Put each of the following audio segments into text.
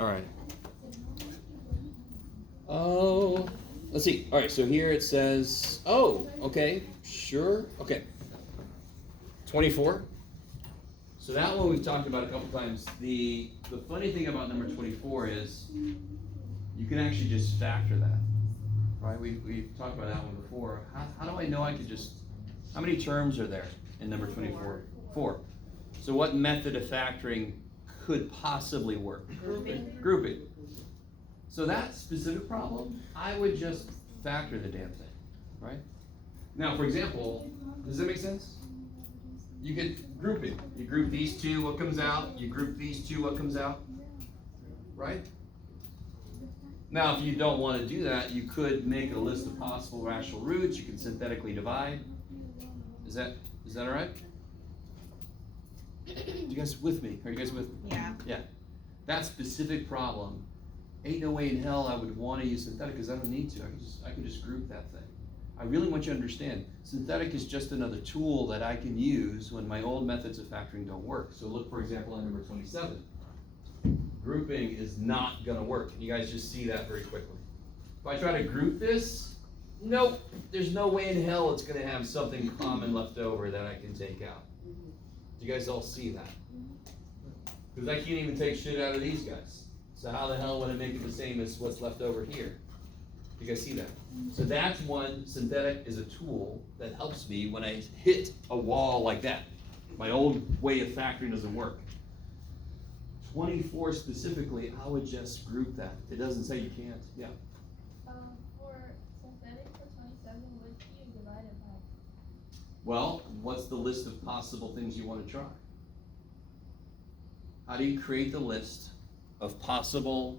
All right. Oh, let's see. All right, so here it says, oh, okay, sure, okay. 24. So that one we've talked about a couple times. The funny thing about number 24 is you can actually just factor that, right? We've talked about that one before. How do I know I could just, how many terms are there in number 24? 4. So what method of factoring could possibly work? Grouping. So that specific problem, I would just factor the damn thing, right? Now, for example, does that make sense? You get grouping. You group these two, what comes out? You group these two, what comes out? Right? Now, if you don't want to do that, you could make a list of possible rational roots. You can synthetically divide. Is that all right? You guys with me? Are you guys with me? Yeah. Yeah. That specific problem, ain't no way in hell I would want to use synthetic because I don't need to. I can just group that thing. I really want you to understand, synthetic is just another tool that I can use when my old methods of factoring don't work. So look, for example, on number 27. Grouping is not going to work. You guys just see that very quickly. If I try to group this, nope, there's no way in hell it's going to have something common left over that I can take out. Do you guys all see that? Because I can't even take shit out of these guys. So how the hell would I make it the same as what's left over here? You guys see that? So that's one, synthetic is a tool that helps me when I hit a wall like that. My old way of factoring doesn't work. 24 specifically, I would just group that. It doesn't say you can't. Yeah. For synthetic for 27, what do you divide it by? Well, what's the list of possible things you want to try? How do you create the list of possible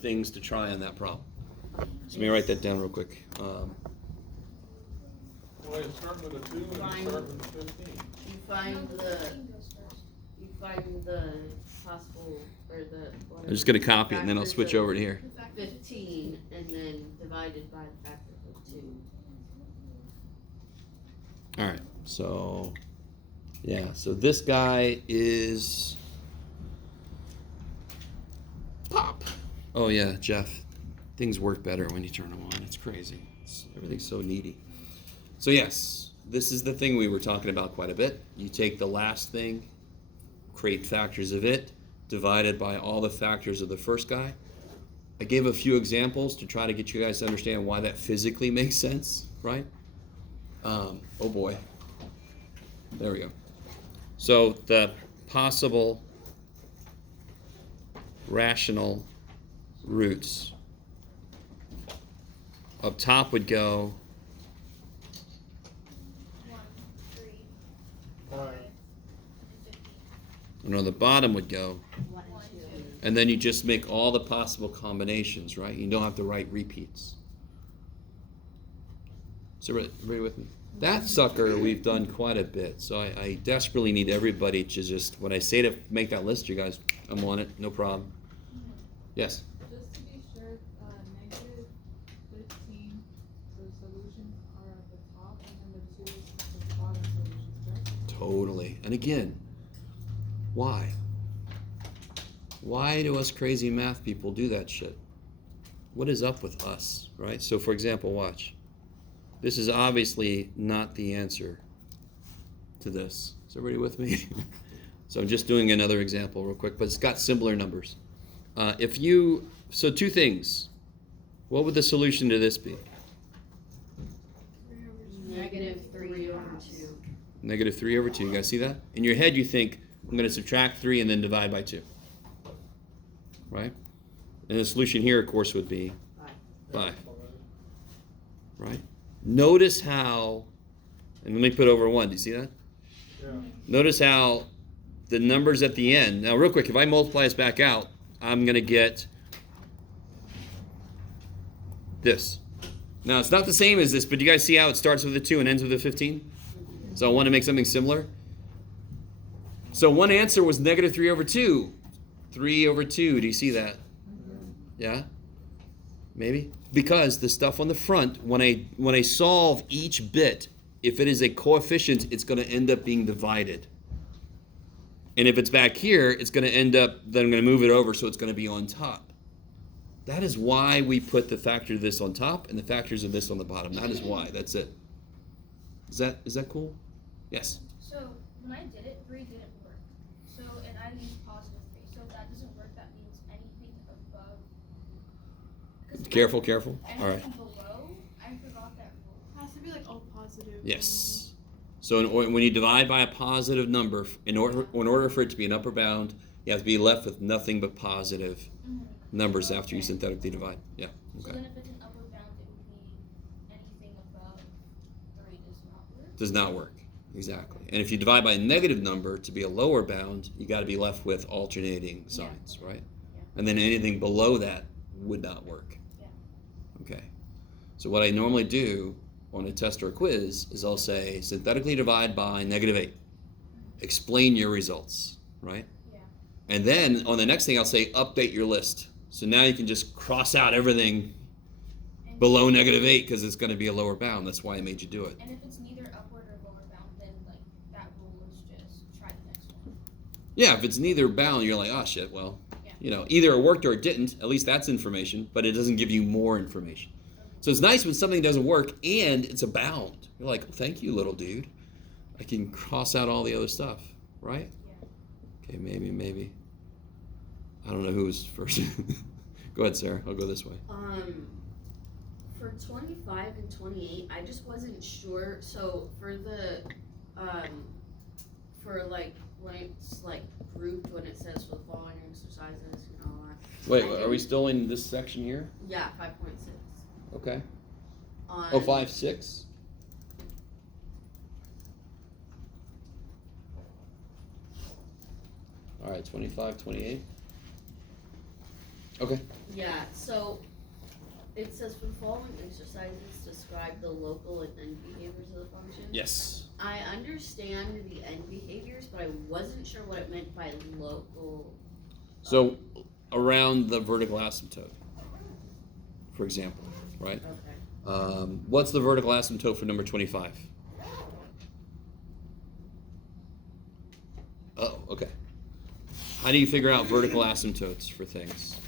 things to try on that problem? So let me write that down real quick. Well, you start with a 2 and you start with a 15. You find the possible, or the. I'm just going to copy it and then I'll switch over to here. 15 and then divided by the factor of 2. All right, so yeah, so this guy is pop. Oh yeah, Jeff, things work better when you turn them on. It's crazy. Everything's so needy. So yes, this is the thing we were talking about quite a bit. You take the last thing, create factors of it, divided by all the factors of the first guy. I gave a few examples to try to get you guys to understand why that physically makes sense, right? Oh boy. There we go. So the possible rational roots up top would go 1, 3, 5. 5, and 15. and on the bottom would go, 1 and 2. and then you just make all the possible combinations, right? You don't have to write repeats. So everybody with me? That sucker we've done quite a bit, so I desperately need everybody to just, when I say to make that list, you guys, I'm on it, no problem. Yes? Just to be sure, negative 15, the solutions are at the top, and then the 2 is the bottom solutions, correct? Totally. And again, why? Why do us crazy math people do that shit? What is up with us, right? So for example, watch. This is obviously not the answer to this. Is everybody with me? So I'm just doing another example real quick, but it's got similar numbers. So 2 things. What would the solution to this be? Negative 3 over 2. Negative 3 over 2. You guys see that? In your head you think, I'm going to subtract 3 and then divide by 2. Right? And the solution here, of course, would be 5. Right? Notice how, and let me put over 1. Do you see that? Yeah. Notice how the numbers at the end. Now, real quick, if I multiply this back out, I'm going to get this. Now, it's not the same as this, but do you guys see how it starts with a 2 and ends with a 15? So I want to make something similar. So one answer was negative 3 over 2. 3 over 2. Do you see that? Yeah? Maybe? Because the stuff on the front, when I solve each bit, if it is a coefficient, it's going to end up being divided. And if it's back here, it's going to end up, then I'm going to move it over so it's going to be on top. That is why we put the factor of this on top and the factors of this on the bottom. That is why. That's it. Is that cool? Yes. So when I did it, 3 didn't work. So and I used positive 3. So if that doesn't work, that means anything above. 'Cause Careful. All right. anything below, I forgot that rule. It has to be like all positive. Yes. So when you divide by a positive number, in order for it to be an upper bound, you have to be left with nothing but positive numbers after you synthetically divide. Yeah. So Okay. then if it's an upper bound, it would be anything above 3 does not work. Does not work. Exactly. And if you divide by a negative number to be a lower bound, you got to be left with alternating signs, right? Yeah. And then anything below that would not work. Yeah. Okay. So what I normally do on a test or a quiz is I'll say synthetically divide by -8. Explain your results, right? Yeah. And then on the next thing I'll say update your list. So now you can just cross out everything And below -8 because it's going to be a lower bound. That's why I made you do it. And if it's neither upward or lower bound, then like that rule is just try the next one. Yeah, if it's neither bound, you're like, oh shit, well, Yeah. either it worked or it didn't. At least that's information, but it doesn't give you more information. So it's nice when something doesn't work and it's a bound. You're like, thank you, little dude. I can cross out all the other stuff, right? Yeah. Okay, maybe. I don't know who was first. Go ahead, Sarah. I'll go this way. For 25 and 28, I just wasn't sure. So for the, for like when it's like grouped, when it says for the following exercises and all that. Wait, I are we didn't- still in this section here? Yeah, 5.6. Okay. On, Oh, 5, 6? All right, 25, 28. Okay. Yeah, so it says for the following exercises, describe the local and end behaviors of the function. Yes. I understand the end behaviors, but I wasn't sure what it meant by local. So around the vertical asymptote, for example, right? Okay. What's the vertical asymptote for number 25? Oh, okay. How do you figure out vertical asymptotes for things?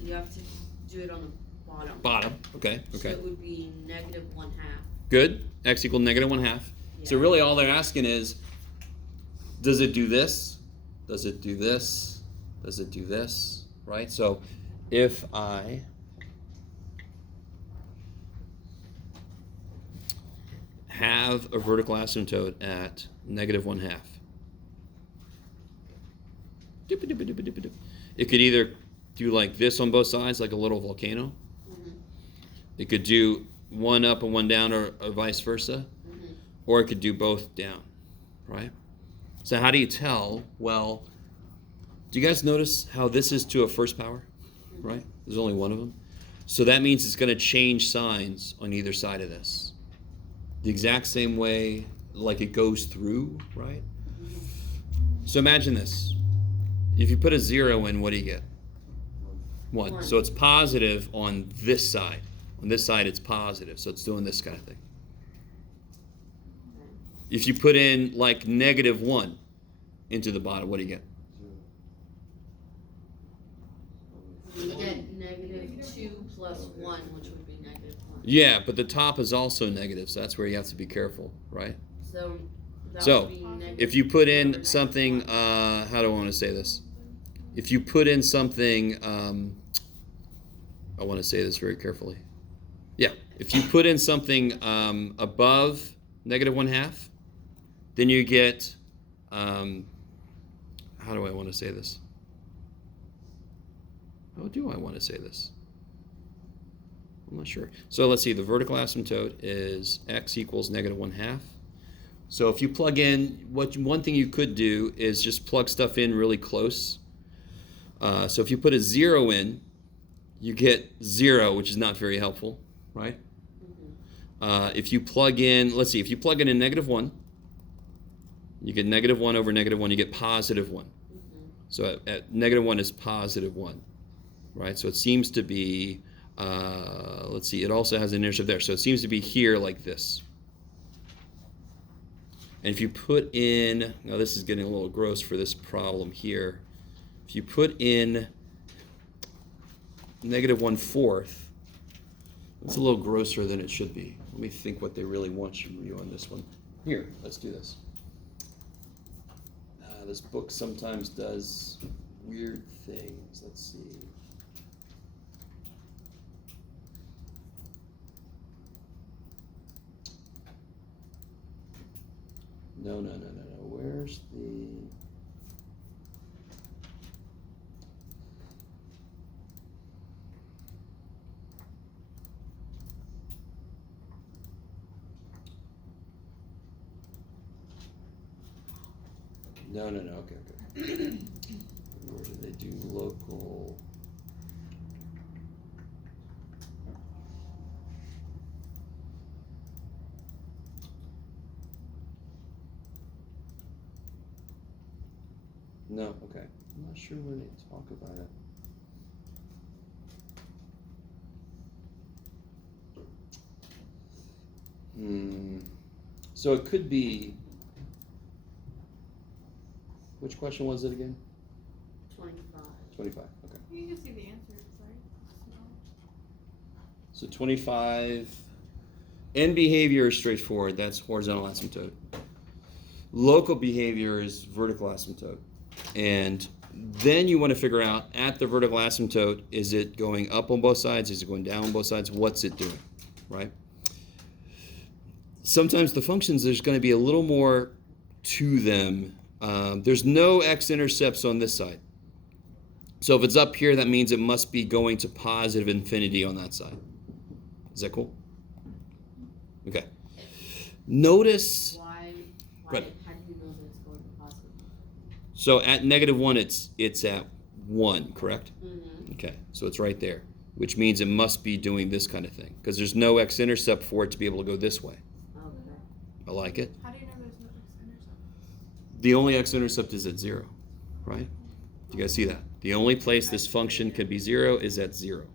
You have to do it on the bottom. Bottom. Okay. So it would be -1/2. Good. X equal -1/2. So Yeah. really all they're asking is, does it do this? Does it do this? Does it do this? Right? So if I have a vertical asymptote at -1/2, it could either do like this on both sides, like a little volcano. Mhm. It could do one up and one down, or vice versa. Mhm. Or it could do both down, right? So how do you tell? Well, do you guys notice how this is to a first power, right? There's only one of them. So that means it's going to change signs on either side of this. The exact same way like it goes through, right? So imagine this. If you put a 0 in, what do you get? 1. One. So it's positive on this side. On this side, it's positive. So it's doing this kind of thing. If you put in like -1 into the bottom, what do you get? You get -2 plus 1, which would be -1. Yeah, but the top is also negative, so that's where you have to be careful, right? So that So, would be negative If you put in over something, 9.1. how do I want to say this? If you put in something, I want to say this very carefully. Yeah, if you put in something above -1/2, then you get, how do I want to say this? How do I want to say this? I'm not sure. So let's see, the vertical asymptote is x equals -1/2. So if you plug in, one thing you could do is just plug stuff in really close. So if you put a 0 in, you get 0, which is not very helpful, right? If you plug in, let's see, if you plug in a -1, you get -1 over -1, you get +1. So at -1 is +1, right? So it seems to be, let's see, it also has an intercept there. So it seems to be here like this. And if you put in, now this is getting a little gross for this problem here. If you put in -1/4, it's a little grosser than it should be. Let me think what they really want you to do on this one. Here, let's do this. This book sometimes does weird things. Let's see. No. Where's the... No. Okay. Where do they do local? No, okay. I'm not sure where they talk about it. So it could be... Which question was it again? 25. 25, okay. You can see the answers, right? So 25, end behavior is straightforward. That's horizontal asymptote. Local behavior is vertical asymptote. And then you want to figure out, at the vertical asymptote, is it going up on both sides? Is it going down on both sides? What's it doing, right? Sometimes the functions, there's going to be a little more to them. There's no x-intercepts on this side. So if it's up here, that means it must be going to positive infinity on that side. Is that cool? Okay. Notice... Why, Good. how do you know that it's going to positive? So at -1, it's at 1, correct? Mm-hmm. Okay, so it's right there, which means it must be doing this kind of thing, because there's no x-intercept for it to be able to go this way. Okay. I like it. How do you know there's no x-intercept? The only x-intercept is at 0, right? You guys see that? The only place this function can be 0 is at 0,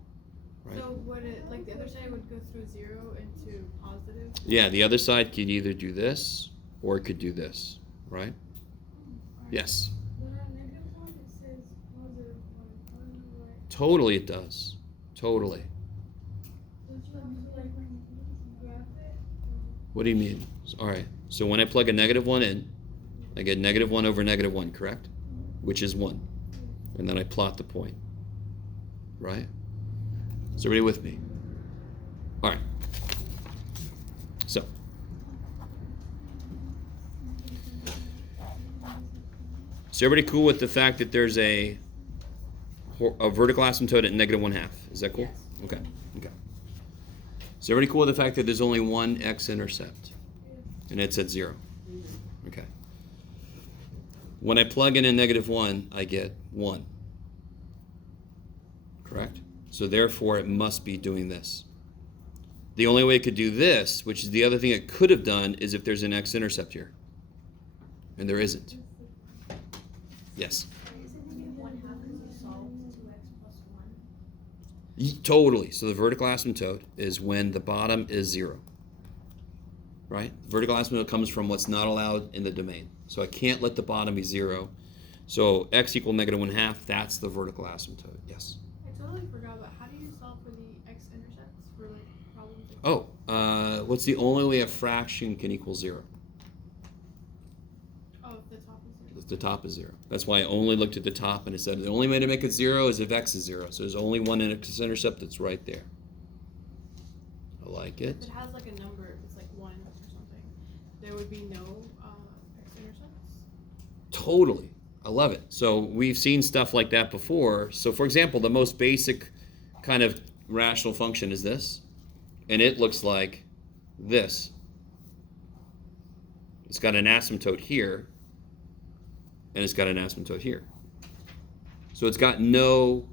right? So would it, like the other side would go through 0 into positive? Yeah, the other side could either do this, or it could do this, right? Yes. But on -1 it says +1. I don't know why. Totally it does. Totally. Don't you have to like graph it? What do you mean? All right. So when I plug a -1 in, I get -1 over -1, correct? Which is 1. And then I plot the point. Right? Is everybody with me? All right. So. Is everybody cool with the fact that there's a vertical asymptote at -1/2? Is that cool? Yes. Okay. Is everybody cool with the fact that there's only one x-intercept? And it's at 0. Mm-hmm. Okay. When I plug in a -1, I get 1. Correct? So therefore, it must be doing this. The only way it could do this, which is the other thing it could have done, is if there's an x-intercept here. And there isn't. Yes? Isn't it 1/2 because you solved 2x plus 1? Totally. So the vertical asymptote is when the bottom is 0. Right? Vertical asymptote comes from what's not allowed in the domain. So I can't let the bottom be 0. So x equal -1/2, that's the vertical asymptote. Yes? I totally forgot, but how do you solve for the x-intercepts for like problems? Like What's the only way a fraction can equal 0? Oh, if the top is 0. The top is 0. That's why I only looked at the top and it said the only way to make it 0 is if x is 0. So there's only one x-intercept that's right there. I like If it. it has like a number, if it's like 1 or something, there would be no x-intercepts? Totally. I love it. So we've seen stuff like that before. So for example, the most basic kind of rational function is this. And it looks like this. It's got an asymptote here. And it's got an asymptote here. So it's got no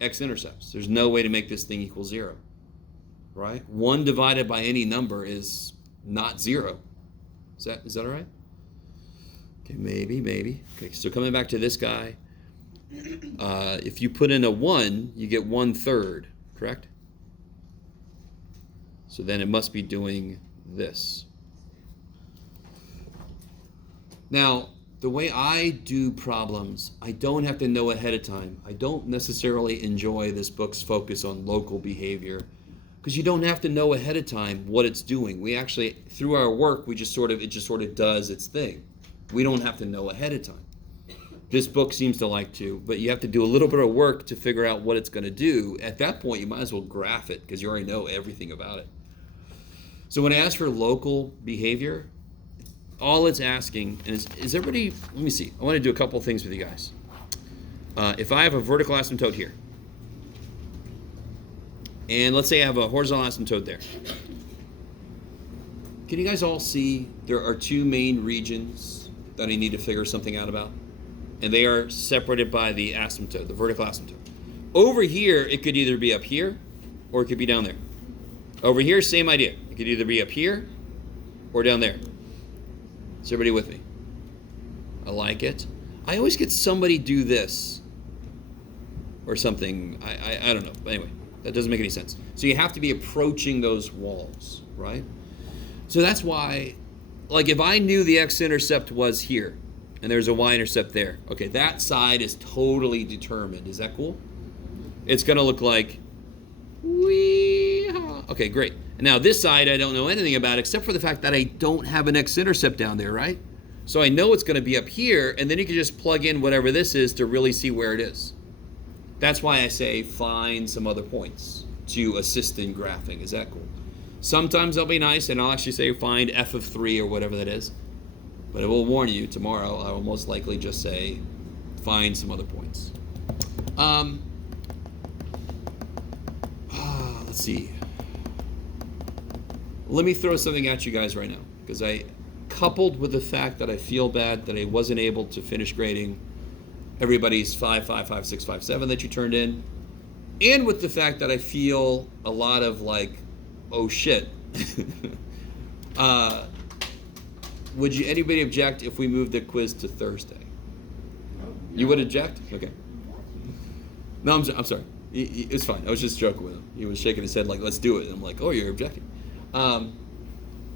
x-intercepts. There's no way to make this thing equal 0. Right? 1 divided by any number is not 0. Is that all right? Okay, maybe. Okay, so coming back to this guy, if you put in a 1, you get 1/3, correct? So then it must be doing this. Now, the way I do problems, I don't have to know ahead of time. I don't necessarily enjoy this book's focus on local behavior because you don't have to know ahead of time what it's doing. We actually, through our work, it just sort of does its thing. We don't have to know ahead of time. This book seems to like to, but you have to do a little bit of work to figure out what it's going to do. At that point, you might as well graph it because you already know everything about it. So when I ask for local behavior, all it's asking is everybody, let me see, I want to do a couple of things with you guys. If I have a vertical asymptote here, and let's say I have a horizontal asymptote there, can you guys all see there are two main regions that I need to figure something out about? And they are separated by the asymptote, the vertical asymptote. Over here, it could either be up here or it could be down there. Over here, same idea. It could either be up here or down there. Is everybody with me? I like it. I always get somebody do this or something. I don't know. But anyway, that doesn't make any sense. So you have to be approaching those walls, right? So that's why, like if I knew the x-intercept was here and there's a y-intercept there, okay, that side is totally determined. Is that cool? It's going to look like, okay, great. Now this side I don't know anything about except for the fact that I don't have an x-intercept down there, right? So I know it's going to be up here, and then you can just plug in whatever this is to really see where it is. That's why I say find some other points to assist in graphing. Is that cool? Sometimes I'll be nice and I'll actually say find f of 3 or whatever that is. But I will warn you, tomorrow I will most likely just say find some other points. Let's see. Let me throw something at you guys right now, because coupled with the fact that I feel bad that I wasn't able to finish grading everybody's 5, 5, 5, 6, 5, 7 that you turned in, and with the fact that I feel a lot of like, oh shit. Would anybody object if we moved the quiz to Thursday? You would object? Okay. No, I'm sorry. It's fine. I was just joking with him. He was shaking his head like, let's do it. And I'm like, oh, you're objecting.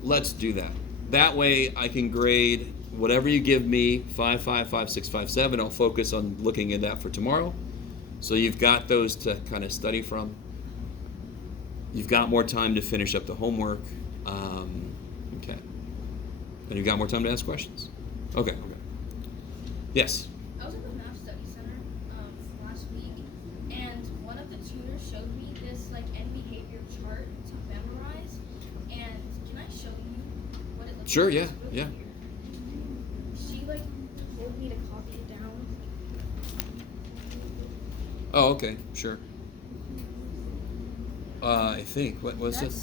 Let's do that. That way I can grade whatever you give me, 5, 5, 5, 6, 5, 7. I'll focus on looking at that for tomorrow. So you've got those to kind of study from. You've got more time to finish up the homework. Okay. And you've got more time to ask questions. Okay. Yes? I was at the Math Study Center last week, and one of the tutors showed me this like end behavior chart to memorize. And can I show you what it looks Sure, like? yeah, It's really yeah. weird. She like told me to copy it down. Oh, okay. Sure. I think. What was it?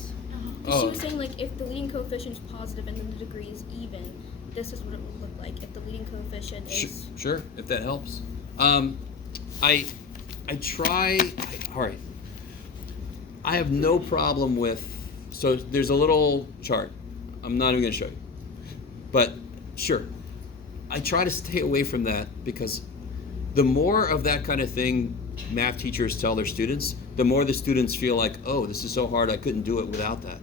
Because she was saying like if the leading coefficient is positive and then the degree is even, this is what it would look like if the leading coefficient is. Sure, if that helps. I try. All right. I have no problem with. So there's a little chart. I'm not even going to show you. But sure, I try to stay away from that because the more of that kind of thing math teachers tell their students, the more the students feel like, oh, this is so hard, I couldn't do it without that.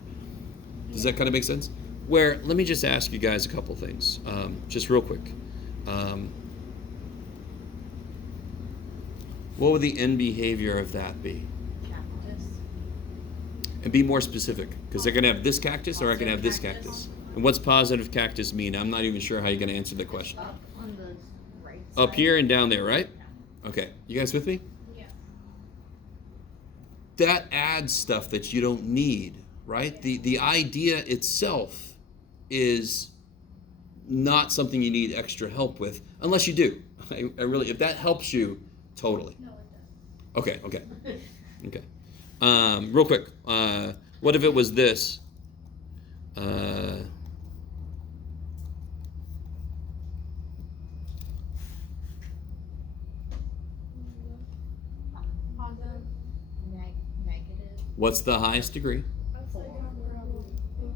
Does that kind of make sense? Where, let me just ask you guys a couple things, just real quick. What would the end behavior of that be? Cactus. And be more specific, because they're going to have this cactus or I can have this cactus. And what's positive cactus mean? I'm not even sure how you're going to answer the question. Up on the right side. Up here and down there, right? Okay, you guys with me? Yeah. That adds stuff that you don't need, right? The idea itself is not something you need extra help with, unless you do. I really, if that helps you, totally. No, it doesn't. Okay. Real quick, what if it was this? Negative. What's the highest degree? Upside down parabola.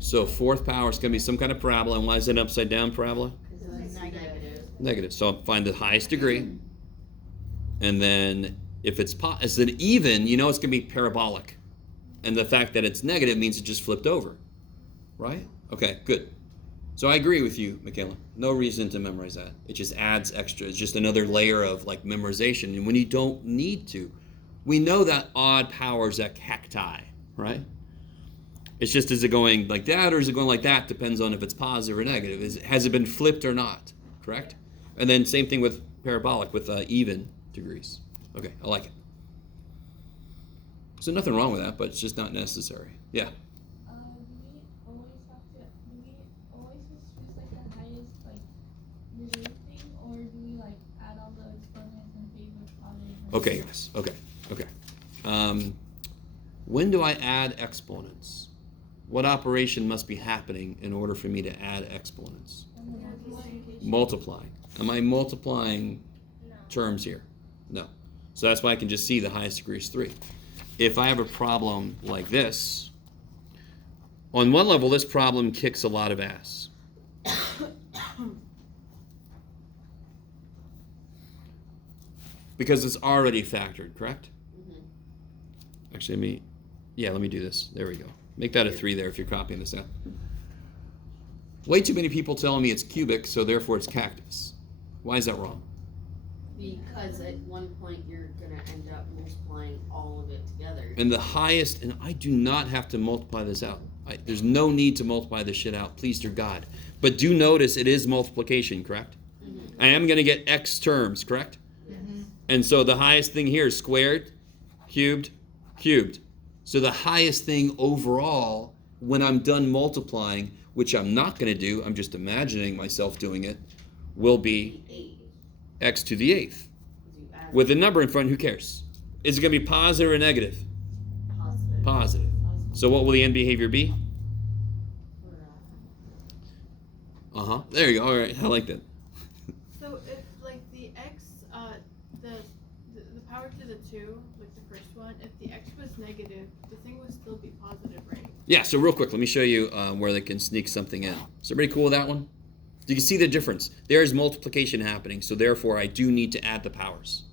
So fourth power is going to be some kind of parabola. And why is it an upside down parabola? Because it's negative. Negative. So I'll find the highest degree. And then if it's an even, you know it's going to be parabolic. And the fact that it's negative means it just flipped over. Right? Okay, good. So I agree with you, Michaela. No reason to memorize that. It just adds extra. It's just another layer of like memorization. And when you don't need to, we know that odd powers at cacti, right? It's just, is it going like that or is it going like that? Depends on if it's positive or negative. Has it been flipped or not? Correct? And then same thing with parabolic, with even degrees. Okay, I like it. So nothing wrong with that, but it's just not necessary. Yeah. Do we always just choose like the highest like degree thing, or do we like add all the exponents and favor positive? Okay, yes. Okay. When do I add exponents? What operation must be happening in order for me to add exponents? Multiplying. Am I multiplying terms here? No. So that's why I can just see the highest degree is 3. If I have a problem like this, on one level, this problem kicks a lot of ass. Because it's already factored, correct? Actually, let me do this. There we go. Make that a 3 there if you're copying this out. Way too many people telling me it's cubic, so therefore it's cactus. Why is that wrong? Because at one point you're gonna end up multiplying all of it together. And the highest, and I do not have to multiply this out. There's no need to multiply this shit out, please dear God. But do notice it is multiplication, correct? Mm-hmm. I am gonna get x terms, correct? Mm-hmm. And so the highest thing here is squared, cubed, cubed. So the highest thing overall, when I'm done multiplying, which I'm not gonna do, I'm just imagining myself doing it, will be 8. x to the 8th. You add With a number in front, who cares? Is it going to be positive or negative? positive. Positive. So what will the end behavior be? Uh-huh. There you go. All right. I like that. So if like the x, the power to the 2, like the first one, if the x was negative, the thing would still be positive, right? Yeah, so real quick, let me show you where they can sneak something in. Is everybody cool with that one? You can see the difference. There is multiplication happening, so therefore I do need to add the powers.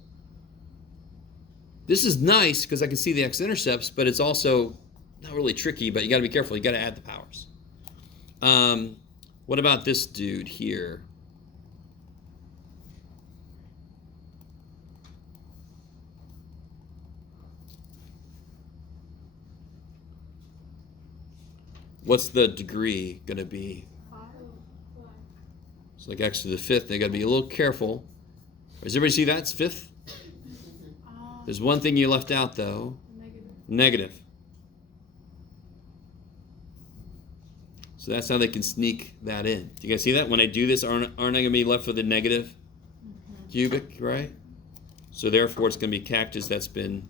This is nice because I can see the x-intercepts, but it's also not really tricky, but you got to be careful. You got to add the powers. What about this dude here? What's the degree going to be? It's like x to the 5th. They got to be a little careful. Does everybody see that? It's 5th. There's one thing you left out though. Negative. So that's how they can sneak that in. Do you guys see that? When I do this, aren't I going to be left with a negative cubic, right? So therefore it's going to be cactus that's been,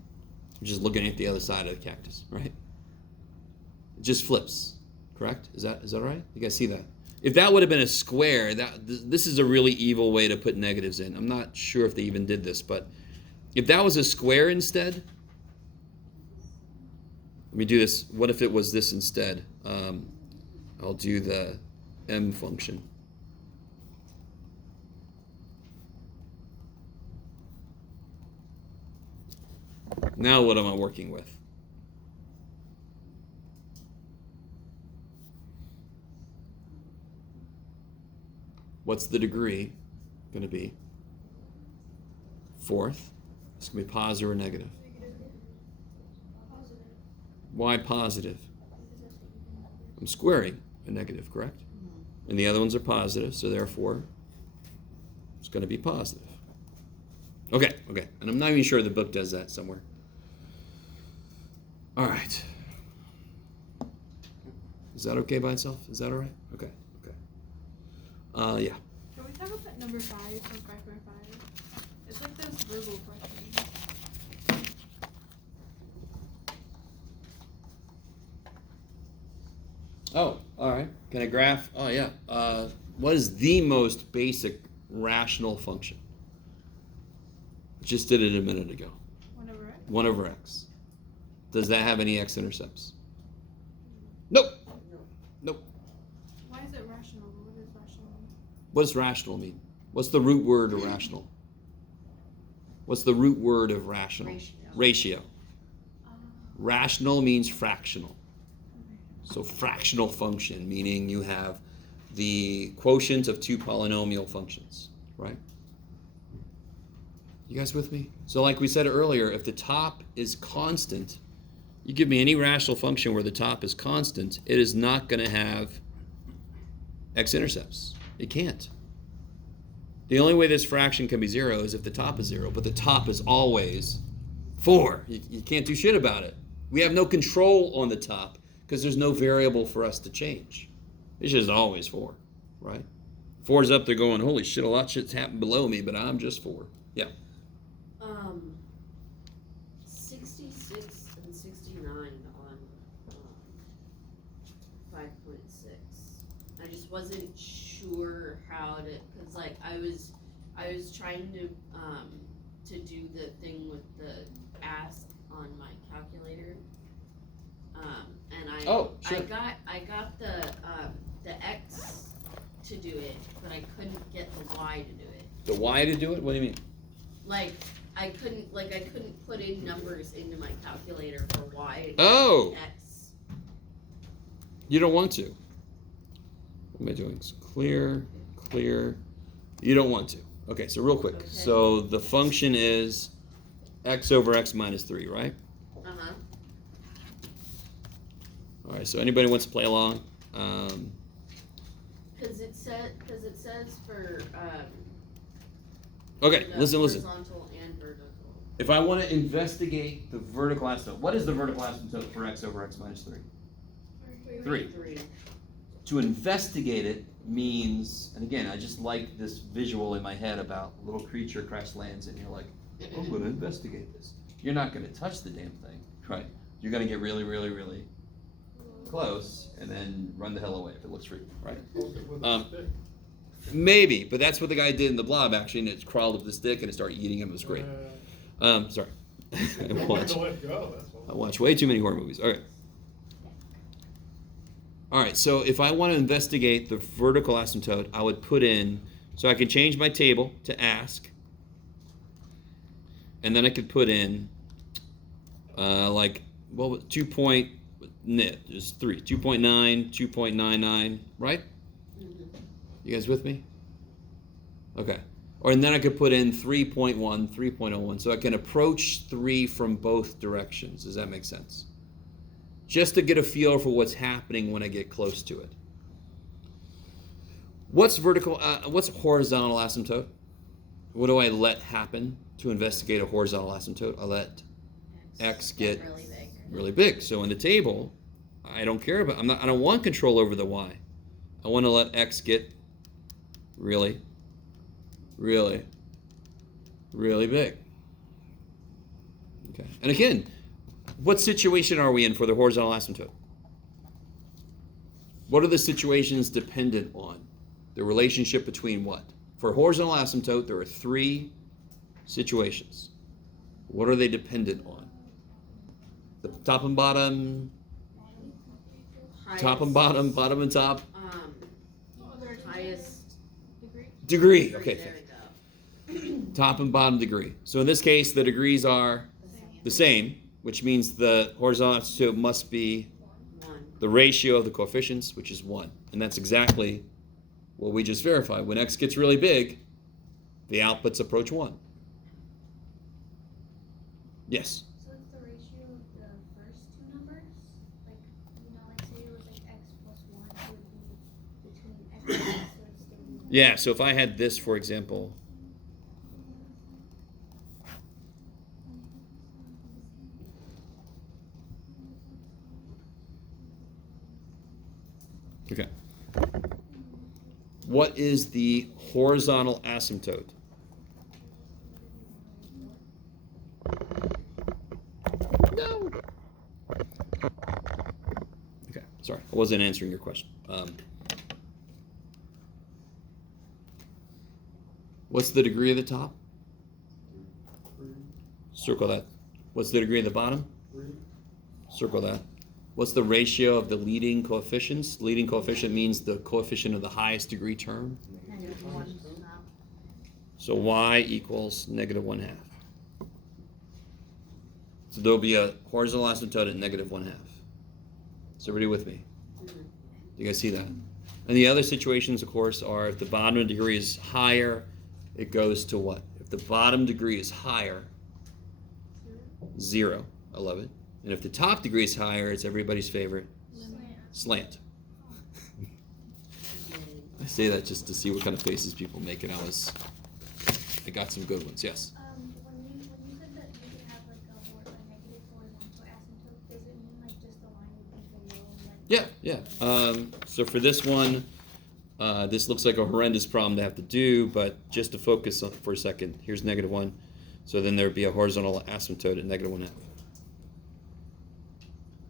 I'm just looking at the other side of the cactus, right? It just flips, correct? Is that right? You guys see that? If that would have been a square, this is a really evil way to put negatives in. I'm not sure if they even did this, but if that was a square instead, let me do this. What if it was this instead? I'll do the m function. Now what am I working with? What's the degree going to be? 4th. It's going to be positive or negative. Positive. Why positive? I'm squaring a negative, correct? And the other ones are positive, so therefore it's going to be positive. Okay. And I'm not even sure the book does that somewhere. All right. Is that okay by itself? Is that all right? Okay. Yeah. Can we talk about number 5 from 5.5? It's like those verbal questions. Oh, all right. Can I graph? Oh, yeah. What is the most basic rational function? Just did it a minute ago. 1 over x? 1 over x. Does that have any x-intercepts? Nope. Why is it rational? What is rational mean? What does rational mean? What's the root word of rational? What's the root word of rational? Ratio. Rational means fractional. So fractional function, meaning you have the quotient of two polynomial functions, right? You guys with me? So like we said earlier, if the top is constant, you give me any rational function where the top is constant, it is not going to have x-intercepts. It can't. The only way this fraction can be 0 is if the top is 0, but the top is always 4. You can't do shit about it. We have no control on the top because there's no variable for us to change. It's just always 4, right? 4's up there going, holy shit, a lot of shit's happened below me, but I'm just 4. Yeah. 66 and 69 on 5.6. I just wasn't sure how to, cause like I was trying to do the thing with the ask on my calculator. And Sure. I got the X to do it, but I couldn't get the Y to do it. The y to do it? What do you mean? Like I couldn't put in numbers into my calculator for Y Oh, X. you don't want to. What am I doing? Clear. You don't want to. Okay, so real quick. Okay. So the function is x over x minus 3, right? Uh-huh. All right, so anybody wants to play along? Cause it says for Okay, the listen. horizontal and vertical. If I want to investigate the vertical asymptote, what is the vertical asymptote for x over x minus 3? 3. 3. To investigate it means, and again, I just like this visual in my head about a little creature crash lands and you're like, I'm going to investigate this. You're not going to touch the damn thing, right? You're going to get really, really, really close and then run the hell away if it looks freaky, right? Maybe, but that's what the guy did in the Blob actually, and it crawled up the stick and it started eating him. It was great. Sorry. I watch way too many horror movies. All right, so if I want to investigate the vertical asymptote, I would put in, so I can change my table to ask, and then I could put in, 2 point, is 3, 2.9, 2.99, right? You guys with me? Okay. And then I could put in 3.1, 3.01, so I can approach 3 from both directions. Does that make sense? Just to get a feel for what's happening when I get close to it. What's horizontal asymptote? What do I let happen to investigate a horizontal asymptote? I let x get really big. So in the table, I don't care about, I don't want control over the y. I want to let x get really, really, really big. Okay. And again, what situation are we in for the horizontal asymptote? What are the situations dependent on? The relationship between what? For horizontal asymptote, there are 3 situations. What are they dependent on? The top and bottom, top and bottom, bottom and top. Highest Degree. Okay. There we go. Top and bottom degree. So in this case, the degrees are the same, which means the horizontal asymptote must be 1. the ratio of the coefficients, which is 1. And that's exactly what we just verified. When x gets really big, the outputs approach 1. Yes? So it's the ratio of the first 2 numbers? Like, like say it was like x plus 1, it would be between x and x, so it's the Yeah, so if I had this, for example, okay. What is the horizontal asymptote? No. Okay, sorry, I wasn't answering your question. What's the degree of the top? Circle that. What's the degree of the bottom? Circle that. What's the ratio of the leading coefficients? Leading coefficient means the coefficient of the highest degree term. So y equals -1/2. So there'll be a horizontal asymptote at -1/2. Is everybody with me? Do you guys see that? And the other situations, of course, are if the bottom degree is higher, it goes to what? If the bottom degree is higher, 0. I love it. And if the top degree is higher, it's everybody's favorite, slant. I say that just to see what kind of faces people make, and I got some good ones. Yes. When you said that you could have like a negative horizontal asymptote, does it mean like just the line would be below? Yeah. So for this one, this looks like a horrendous problem to have to do, but just to focus on for a second, here's -1. So then there would be a horizontal asymptote at -1/2.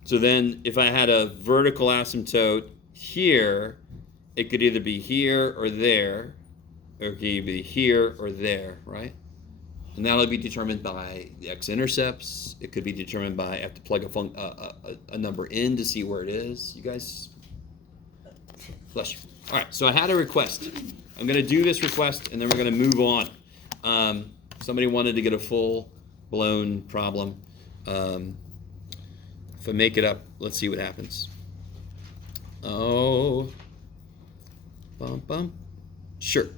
So then if I had a vertical asymptote here, it could either be here or there, or it could either be here or there, right? And that'll be determined by the x-intercepts. It could be determined by, I have to plug a number in to see where it is. You guys, bless you. All right, so I had a request. I'm going to do this request, and then we're going to move on. Somebody wanted to get a full-blown problem. If I make it up, let's see what happens. Oh, sure.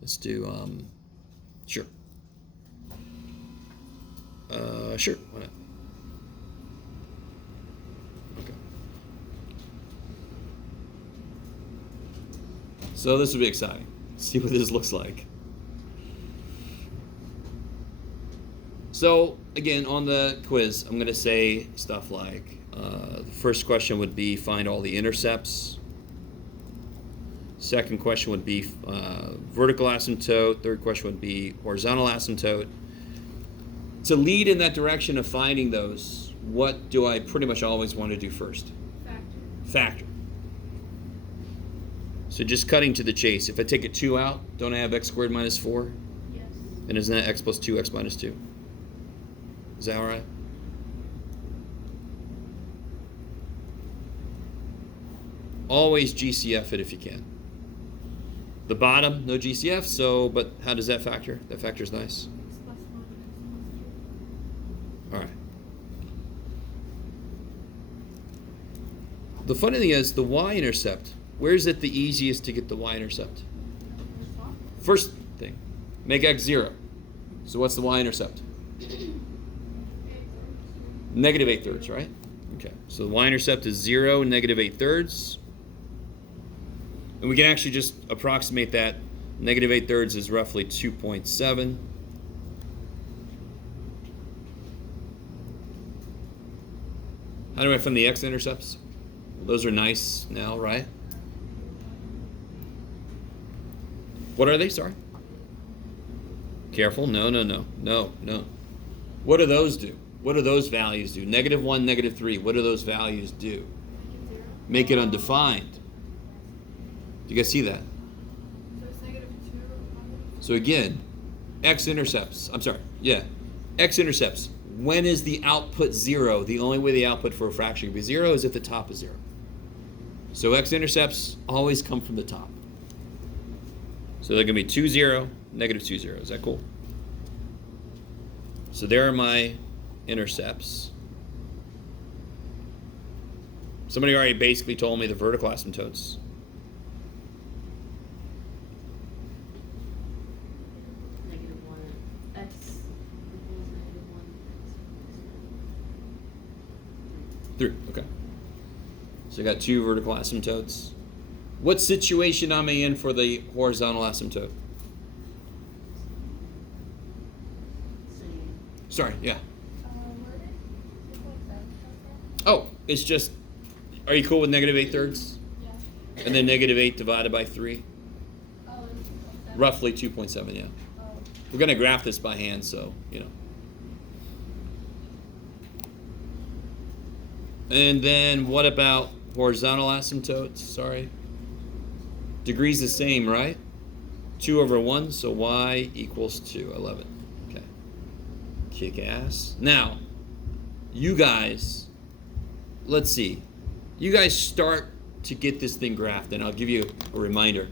Let's do, sure. Sure, why not? Okay. So this will be exciting. See what this looks like. So again, on the quiz, I'm going to say stuff like, the first question would be find all the intercepts. Second question would be vertical asymptote. Third question would be horizontal asymptote. To lead in that direction of finding those, what do I pretty much always want to do first? Factor. So just cutting to the chase. If I take a 2 out, don't I have x squared minus 4? Yes. And isn't that x plus 2, x minus 2? Is that all right? Always GCF it if you can. The bottom, no GCF, so, but how does that factor? That factor's nice. All right. The funny thing is, the y-intercept, where is it the easiest to get the y-intercept? First thing, make x 0. So what's the y-intercept? -8/3, right? Okay, so the y-intercept is 0, -8/3. And we can actually just approximate that. -8/3 is roughly 2.7. How do I find the x-intercepts? Well, those are nice now, right? What are they? Sorry. Careful. No. What do those do? What do those values do? -1, -3. What do those values do? Make it undefined. Do you guys see that? So it's -2. So again, x-intercepts. I'm sorry. Yeah. X-intercepts. When is the output 0? The only way the output for a fraction can be 0 is if the top is 0. So x-intercepts always come from the top. So they're going to be 2, 0, -2, 0. Is that cool? So there are my intercepts. Somebody already basically told me the vertical asymptotes. -1 x equals -1 x. 3. Okay. So I got 2 vertical asymptotes. What situation am I in for the horizontal asymptote? Same. Sorry, yeah. Where did 2.7 come Oh, it's just, are you cool with -8/3? Yeah. And then -8 divided by 3? Oh, it was 2.7. Roughly 2.7, yeah. Oh. We're going to graph this by hand, so, you know. And then what about horizontal asymptotes? Sorry. Degree's the same, right? 2/1, so y equals 2. I love it. Okay. Kick ass. Now, you guys, let's see. You guys start to get this thing graphed, and I'll give you a reminder.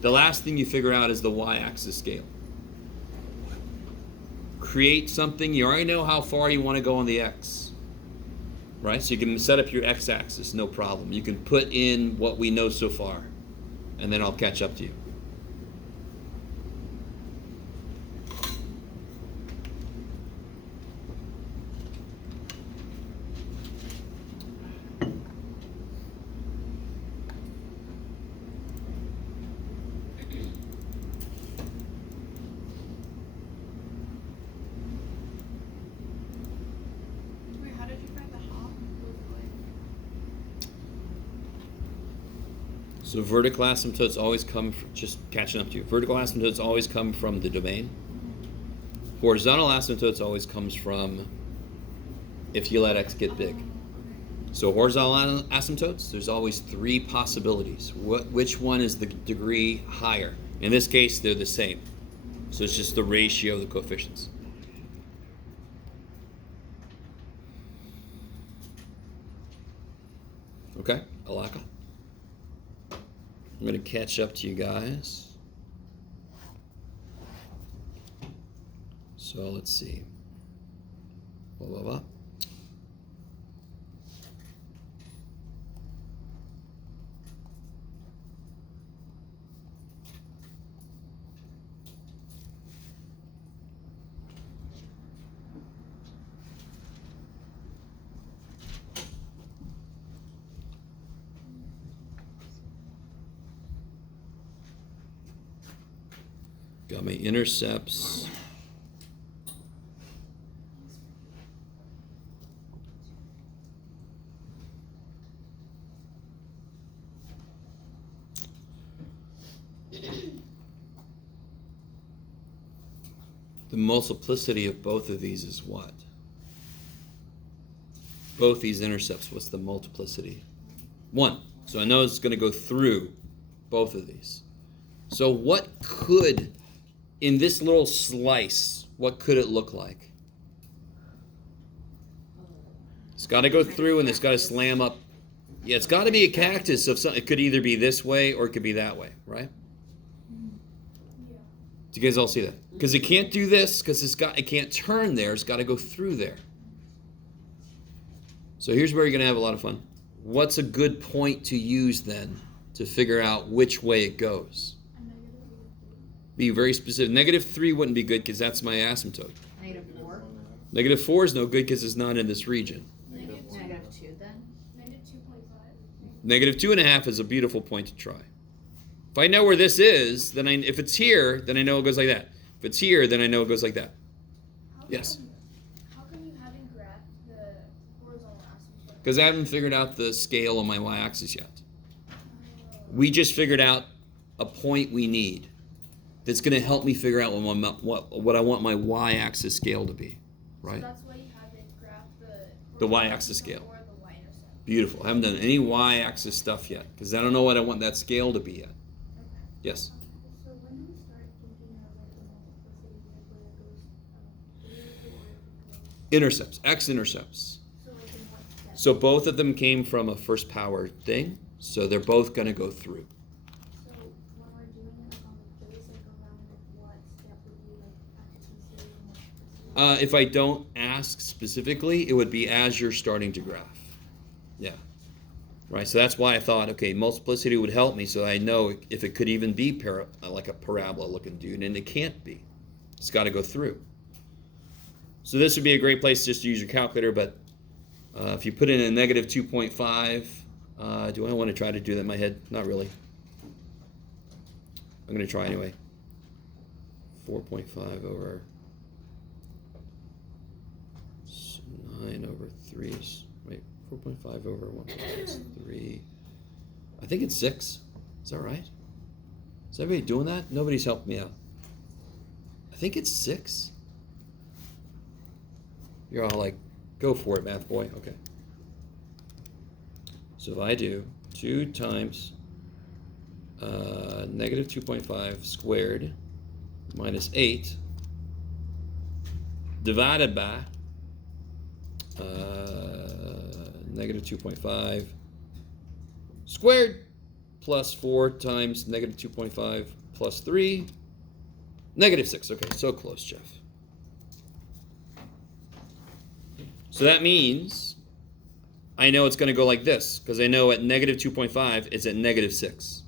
The last thing you figure out is the y-axis scale. Create something. You already know how far you want to go on the x. Right? So you can set up your x-axis, no problem. You can put in what we know so far, and then I'll catch up to you. Wait, how did you find the hop? So vertical asymptotes always come from, just catching up to you. Vertical asymptotes always come from the domain. Horizontal asymptotes always comes from if you let x get big. So horizontal asymptotes, there's always three possibilities. Which one is the degree higher? In this case, they're the same. So it's just the ratio of the coefficients. Okay, Alaka. I'm going to catch up to you guys. So let's see. Blah, blah, blah. Got my intercepts. The multiplicity of both of these is what? Both these intercepts, what's the multiplicity? 1. So I know it's going to go through both of these. So what could, in this little slice, what could it look like? It's got to go through and it's got to slam up. Yeah, it's got to be a cactus of some. It could either be this way or it could be that way, right? Do you guys all see that? Because it can't do this because it can't turn there. It's got to go through there. So here's where you're going to have a lot of fun. What's a good point to use then to figure out which way it goes? Be very specific. -3 wouldn't be good because that's my asymptote. -4. -4 is no good because it's not in this region. -2 then. -2.5. -2.5 is a beautiful point to try. If I know where this is, then if it's here, then I know it goes like that. If it's here, then I know it goes like that. Yes? How come you haven't graphed the horizontal asymptote? Because I haven't figured out the scale on my y-axis yet. We just figured out a point we need that's going to help me figure out what I want my y-axis scale to be, right? So that's why you haven't graphed The y-axis scale. or the y-intercept. Beautiful. I haven't done any y-axis stuff yet because I don't know what I want that scale to be yet. Yes? So when do we start thinking of like the multiplicity, like where it goes through or if it goes, Intercepts, x-intercepts. so like in what step? So both of them came from a first power thing, so they're both going to go through. So when we're doing it like on the basic around like what step would be like actually considering multiplicity? If I don't ask specifically, it would be as you're starting to graph. Yeah. Right, so that's why I thought, okay, multiplicity would help me so I know if it could even be like a parabola looking dude, and it can't be. It's got to go through. So this would be a great place just to use your calculator, but if you put in a -2.5, do I want to try to do that in my head? Not really. I'm going to try anyway. 4.5 over 9 over 3 is, wait, 4.5 over 1 is 3. I think it's 6. Is that right? Is everybody doing that? Nobody's helped me out. I think it's 6. You're all like, go for it, math boy. Okay. So if I do 2 times -2.5 squared minus 8 divided by -2.5 squared plus 4 times negative 2.5 plus 3. Negative 6. Okay, so close, Jeff. So that means I know it's going to go like this, because I know at negative 2.5 it's at negative 6.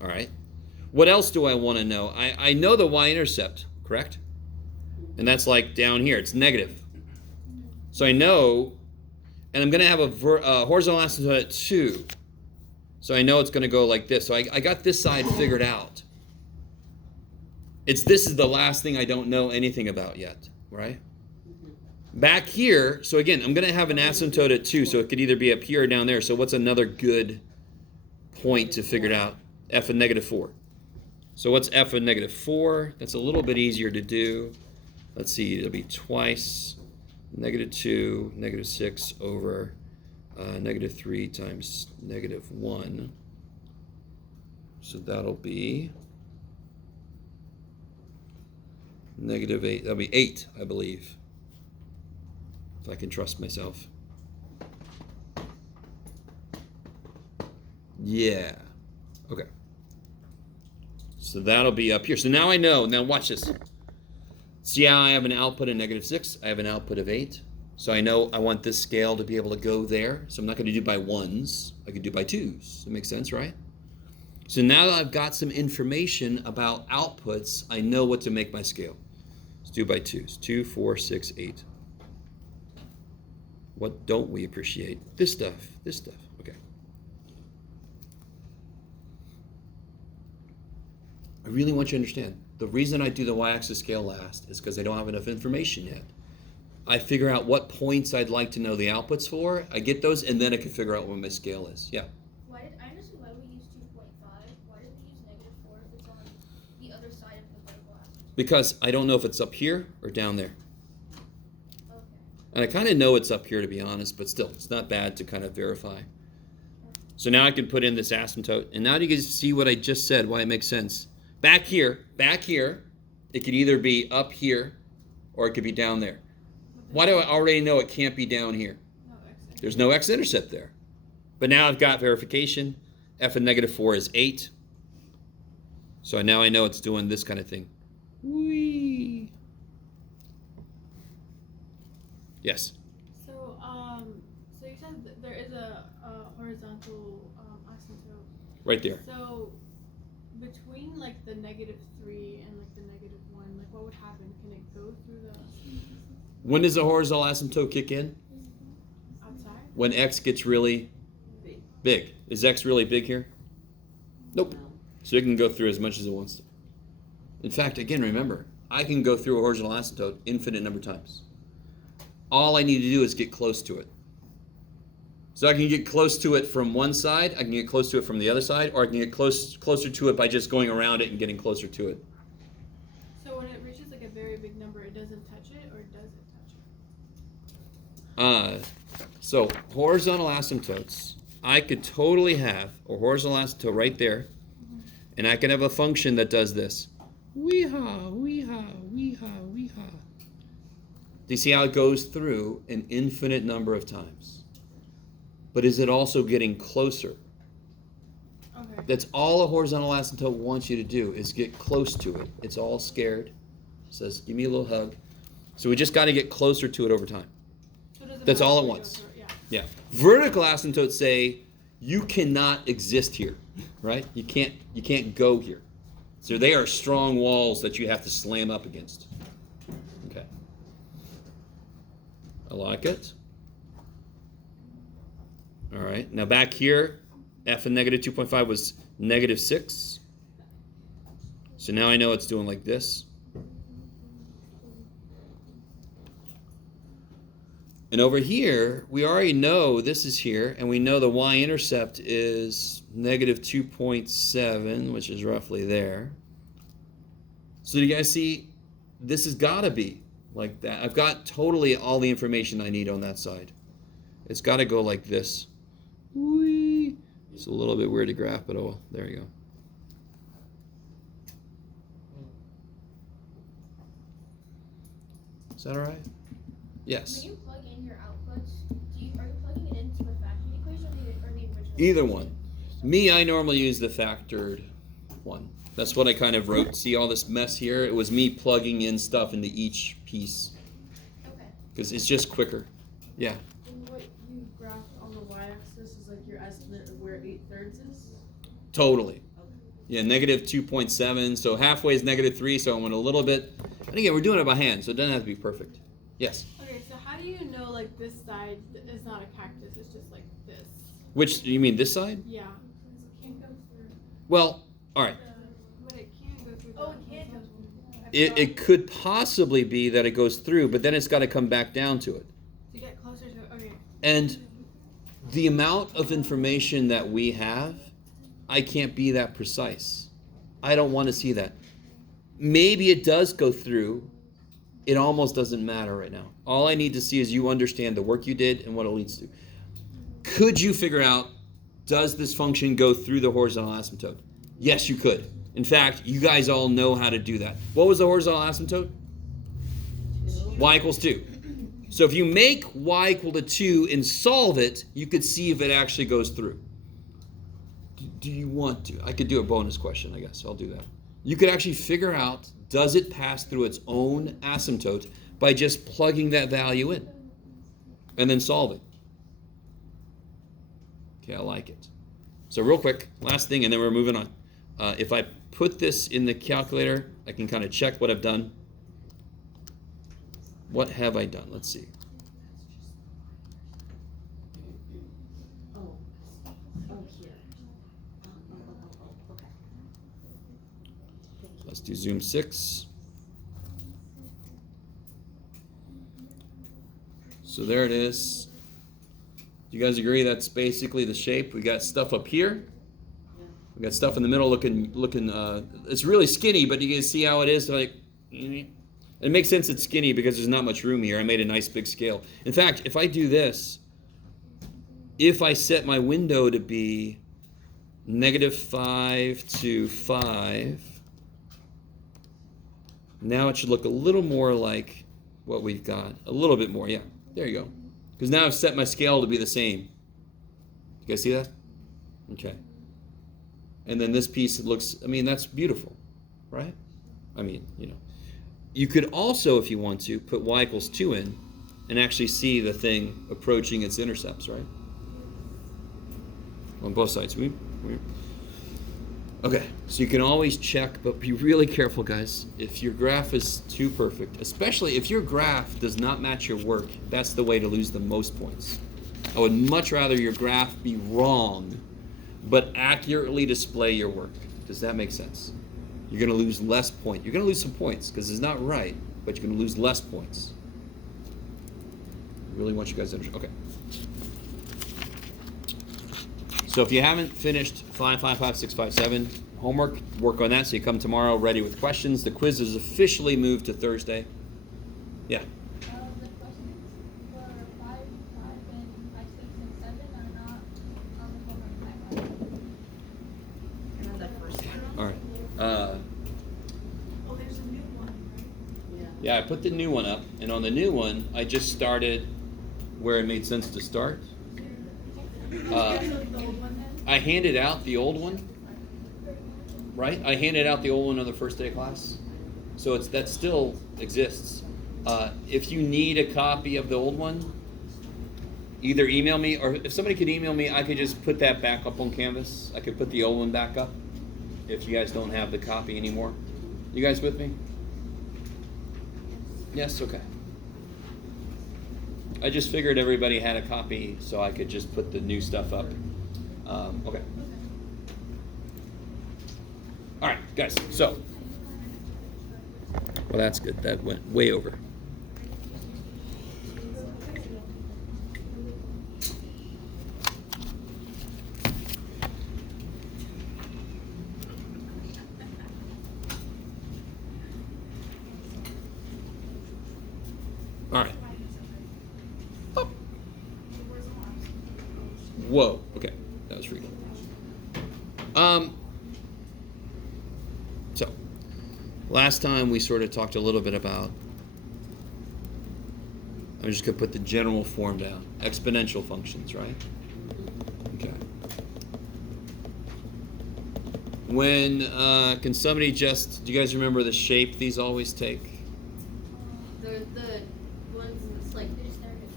All right. What else do I want to know? I know the y-intercept, correct? And that's like down here. It's negative. So I know, and I'm going to have a horizontal asymptote at 2. So I know it's going to go like this. So I got this side figured out. This is the last thing I don't know anything about yet, right? Back here, so again, I'm going to have an asymptote at 2, so it could either be up here or down there. So what's another good point to figure it out? F of negative 4. So what's f of negative 4? That's a little bit easier to do. Let's see, it'll be twice negative 2, negative 6 over negative 3 times negative 1. So that'll be negative 8. That'll be 8, I believe, if I can trust myself. Yeah. Okay. So that'll be up here. So now I know. Now watch this. See how I have an output of negative 6? I have an output of 8. So I know I want this scale to be able to go there. So I'm not going to do by 1s. I could do by 2s. That makes sense, right? So now that I've got some information about outputs, I know what to make my scale. Let's do by 2s. 2, 4, 6, 8. What don't we appreciate? This stuff. This stuff. Okay. I really want you to understand. The reason I do the y-axis scale last is because I don't have enough information yet. I figure out what points I'd like to know the outputs for. I get those, and then I can figure out what my scale is. Yeah? I understand why we use 2.5. Why did we use negative 4 if it's on the other side of the vertical axis? Because I don't know if it's up here or down there. Okay. And I kind of know it's up here, to be honest, but still, it's not bad to kind of verify. So now I can put in this asymptote, and now you can see what I just said, why it makes sense. Back here, it could either be up here or it could be down there. Why do I already know it can't be down here? There's no x-intercept there. But now I've got verification. F of negative 4 is 8. So now I know it's doing this kind of thing. Whee! Yes? So you said that there is a horizontal asymptote. Right there. So between like the negative 3 and like the negative 1, like what would happen? Can it go through the When does the horizontal asymptote kick in? outside? When x gets really big. Is x really big here? Nope. So it can go through as much as it wants to. In fact, again, remember, I can go through a horizontal asymptote infinite number of times. All I need to do is get close to it. So I can get close to it from one side, I can get close to it from the other side, or I can get closer to it by just going around it and getting closer to it. So when it reaches like a very big number, it doesn't touch it, or does it touch it? So horizontal asymptotes, I could totally have a horizontal asymptote right there, and I can have a function that does this. Wee-haw, wee-haw, wee-haw, wee-haw. Do you see how it goes through an infinite number of times? But is it also getting closer? Okay. That's all a horizontal asymptote wants you to do, is get close to it. It's all scared. It says, give me a little hug. So we just got to get closer to it over time. So does it That's all it magically wants. go through it? Yeah. Vertical asymptotes say you cannot exist here, right? You can't go here. So they are strong walls that you have to slam up against. Okay. I like it. All right. Now back here, f of negative 2.5 was negative 6. So now I know it's doing like this. And over here, we already know this is here, and we know the y-intercept is negative 2.7, which is roughly there. So do you guys see? This has got to be like that. I've got totally all the information I need on that side. It's got to go like this. Whee! It's a little bit weird to graph, but oh, there you go. Is that all right? Yes. When you plug in your outputs, are you plugging it into the factored equation or the original? Either one. Me, I normally use the factored one. That's what I kind of wrote. See all this mess here? It was me plugging in stuff into each piece. Okay. Because it's just quicker. Yeah. And what you graphed on the y-axis is like your estimate of where 8/3 is? Totally. Yeah, negative 2.7. So halfway is negative 3. So I went a little bit. And again, we're doing it by hand, so it doesn't have to be perfect. Yes. Okay, so how do you know like this side is not a cactus? It's just like this. Which, you mean this side? Yeah. Well, all right. But it can go through. Oh, the- it can go through. It could possibly be that it goes through, but then it's got to come back down to it. To get closer to. Okay. And the amount of information that we have, I can't be that precise. I don't want to see that. Maybe it does go through. It almost doesn't matter right now. All I need to see is you understand the work you did and what it leads to. Could you figure out, does this function go through the horizontal asymptote? Yes, you could. In fact, you guys all know how to do that. What was the horizontal asymptote? Y equals 2. So if you make y equal to 2 and solve it, you could see if it actually goes through. Do you want to? I could do a bonus question, I guess. I'll do that. You could actually figure out, does it pass through its own asymptote by just plugging that value in and then solving. Okay, I like it. So real quick, last thing, and then we're moving on. If I put this in the calculator, I can kind of check what I've done. What have I done? Let's see. Let's do zoom 6. So there it is. Do you guys agree that's basically the shape? We got stuff up here. We got stuff in the middle looking it's really skinny, but you can see how it is. Like, it makes sense it's skinny because there's not much room here. I made a nice big scale. In fact, if I do this, if I set my window to be -5 to 5, now it should look a little more like what we've got. A little bit more, yeah. There you go. Because now I've set my scale to be the same. You guys see that? Okay. And then this piece, it looks, I mean, that's beautiful, right? I mean, you know. You could also, if you want to, put y equals 2 in and actually see the thing approaching its intercepts, right? On both sides. Okay, so you can always check, but be really careful, guys. If your graph is too perfect, especially if your graph does not match your work, that's the way to lose the most points. I would much rather your graph be wrong, but accurately display your work. Does that make sense? You're going to lose less points. You're going to lose some points because it's not right, but you're going to lose less points. I really want you guys to understand. Okay. So if you haven't finished 5, 5, 5, 6, 5, 7 homework, work on that so you come tomorrow ready with questions. The quiz is officially moved to Thursday. Yeah. The questions for 5, 5, and 5, 6, and 7 are not on the homework timeline. The first one. All right. Oh, there's a new one, right? Yeah, I put the new one up, and on the new one, I just started where it made sense to start. I handed out the old one, right? I handed out the old one on the first day of class, so that still exists. If you need a copy of the old one, either email me, or if somebody could email me, I could just put that back up on Canvas. I could put the old one back up if you guys don't have the copy anymore. You guys with me? Yes, okay. I just figured everybody had a copy, so I could just put the new stuff up. Okay. All right, guys, so. Well, that's good. That went way over. All right. Up. Whoa. Okay, that was freaky. So, last time we sort of talked a little bit about. I'm just gonna put the general form down. Exponential functions, right? Okay. When can somebody just? Do you guys remember the shape these always take? They're the ones that's like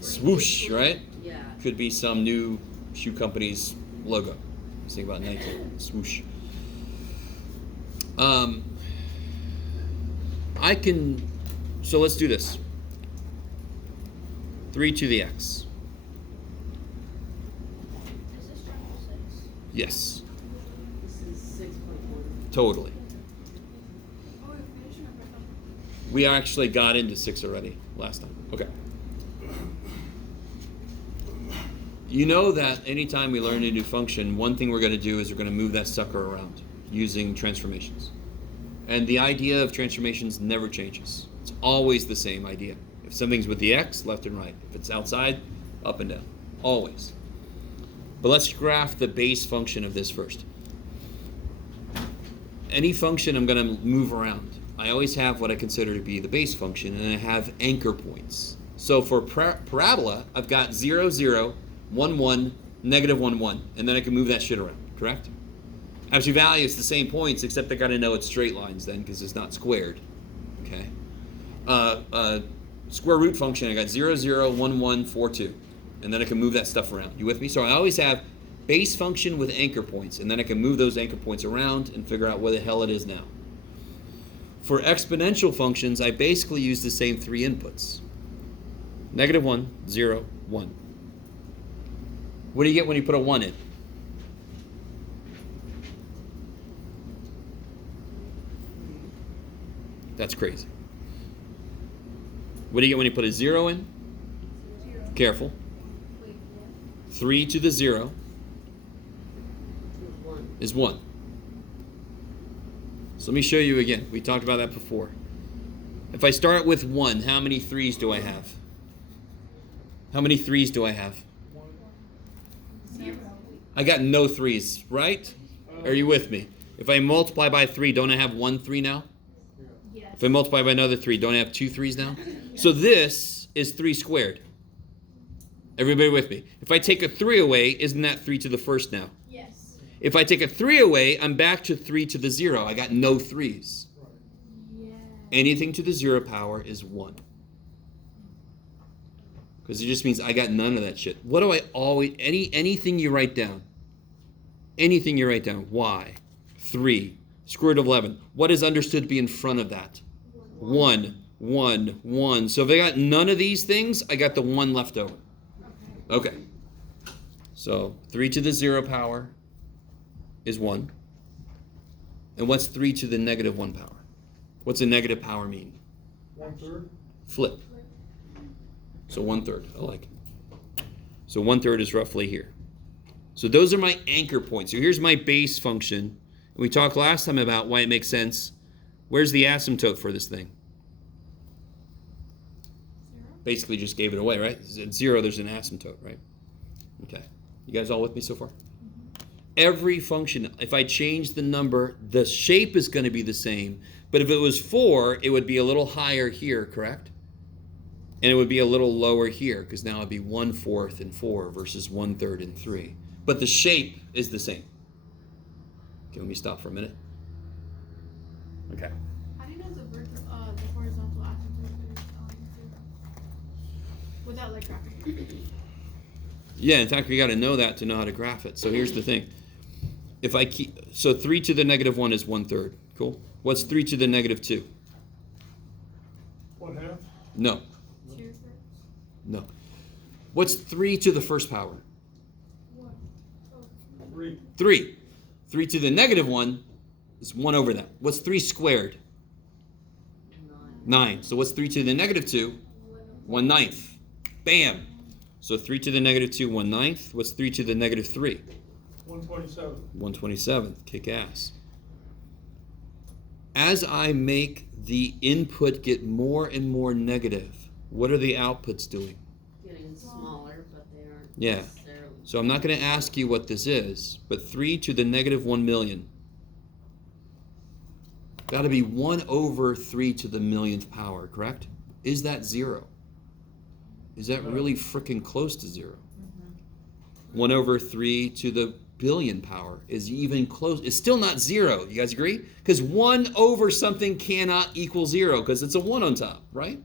Swoosh, right? Yeah. Could be some new shoe company's logo. Let's think about Nike. Swoosh. I can. So let's do this. 3 to the x. Is this triangle 6? Yes, This is 6.1. totally. Oh, we're finishing up our stuff. We actually got into 6 already last time. Okay. You know that anytime we learn a new function, one thing we're going to do is we're going to move that sucker around using transformations. And the idea of transformations never changes. It's always the same idea. If something's with the x, left and right. If it's outside, up and down. Always. But let's graph the base function of this first. Any function I'm going to move around. I always have what I consider to be the base function, and I have anchor points. So for parabola, I've got 0, 0, 1, 1, negative 1, 1, and then I can move that shit around, correct? Absolute value is the same points, except I got to know it's straight lines then, because it's not squared, okay? Square root function, I got 0, 0, 1, 1, 4, 2, and then I can move that stuff around. You with me? So I always have base function with anchor points, and then I can move those anchor points around and figure out where the hell it is now. For exponential functions, I basically use the same 3 inputs. Negative 1, 0, 1. What do you get when you put a 1 in? That's crazy. What do you get when you put a 0 in? 0. Careful. Wait, 3 to the 0 1. is 1. So let me show you again. We talked about that before. If I start with 1, how many 3's do I have? How many 3's do I have? 0. I got no 3's, right? Are you with me? If I multiply by 3, don't I have 1 3 now? Yes. If I multiply by another 3, don't I have 2 3's now? So this is 3 squared. Everybody with me? If I take a 3 away, isn't that 3 to the first now? Yes. If I take a 3 away, I'm back to 3 to the 0. I got no 3's. Yeah. Anything to the 0 power is 1. Because it just means I got none of that shit. What do I always... Anything you write down. Anything you write down. Y. 3. Square root of 11. What is understood to be in front of that? 1. 1. 1. So if I got none of these things, I got the 1 left over. Okay. So 3 to the 0 power is 1. And what's 3 to the negative 1 power? What's a negative power mean? 1/3. Flip. So 1/3. I like it. So 1/3 is roughly here. So those are my anchor points. So here's my base function. We talked last time about why it makes sense. Where's the asymptote for this thing? 0. Basically just gave it away, right? At 0, there's an asymptote, right? Okay. You guys all with me so far? Every function, if I change the number, the shape is going to be the same. But if it was 4, it would be a little higher here, correct? And it would be a little lower here, because now it'd be 1/4 and 4 versus 1/3 and 3. But the shape is the same. Okay, let me stop for a minute. Okay. How do you know the horizontal asymptote is 0? Without like graphing. Yeah, in fact, we got to know that to know how to graph it. So here's the thing. If I keep... So 3 to the negative 1 is 1/3. Cool? What's 3 to the negative 2? 1/2. No. 2/3. No. What's 3 to the first power? 3. 3. 3 to the negative 1 is 1 over that. What's 3 squared? 9. So what's 3 to the negative 2? 1/9. Bam. So 3 to the negative 2, 1/9. What's 3 to the negative 3? 1/27. 1/27. Kick ass. As I make the input get more and more negative, what are the outputs doing? Getting smaller, but they aren't Yeah. necessarily. So I'm not going to ask you what this is, but 3 to the negative 1 million. Got to be 1 over 3 to the millionth power, correct? Is that 0? Is that really freaking close to 0? 1 over 3 to the billion power is even close. It's still not 0. You guys agree? Because 1 over something cannot equal 0 because it's a 1 on top, right?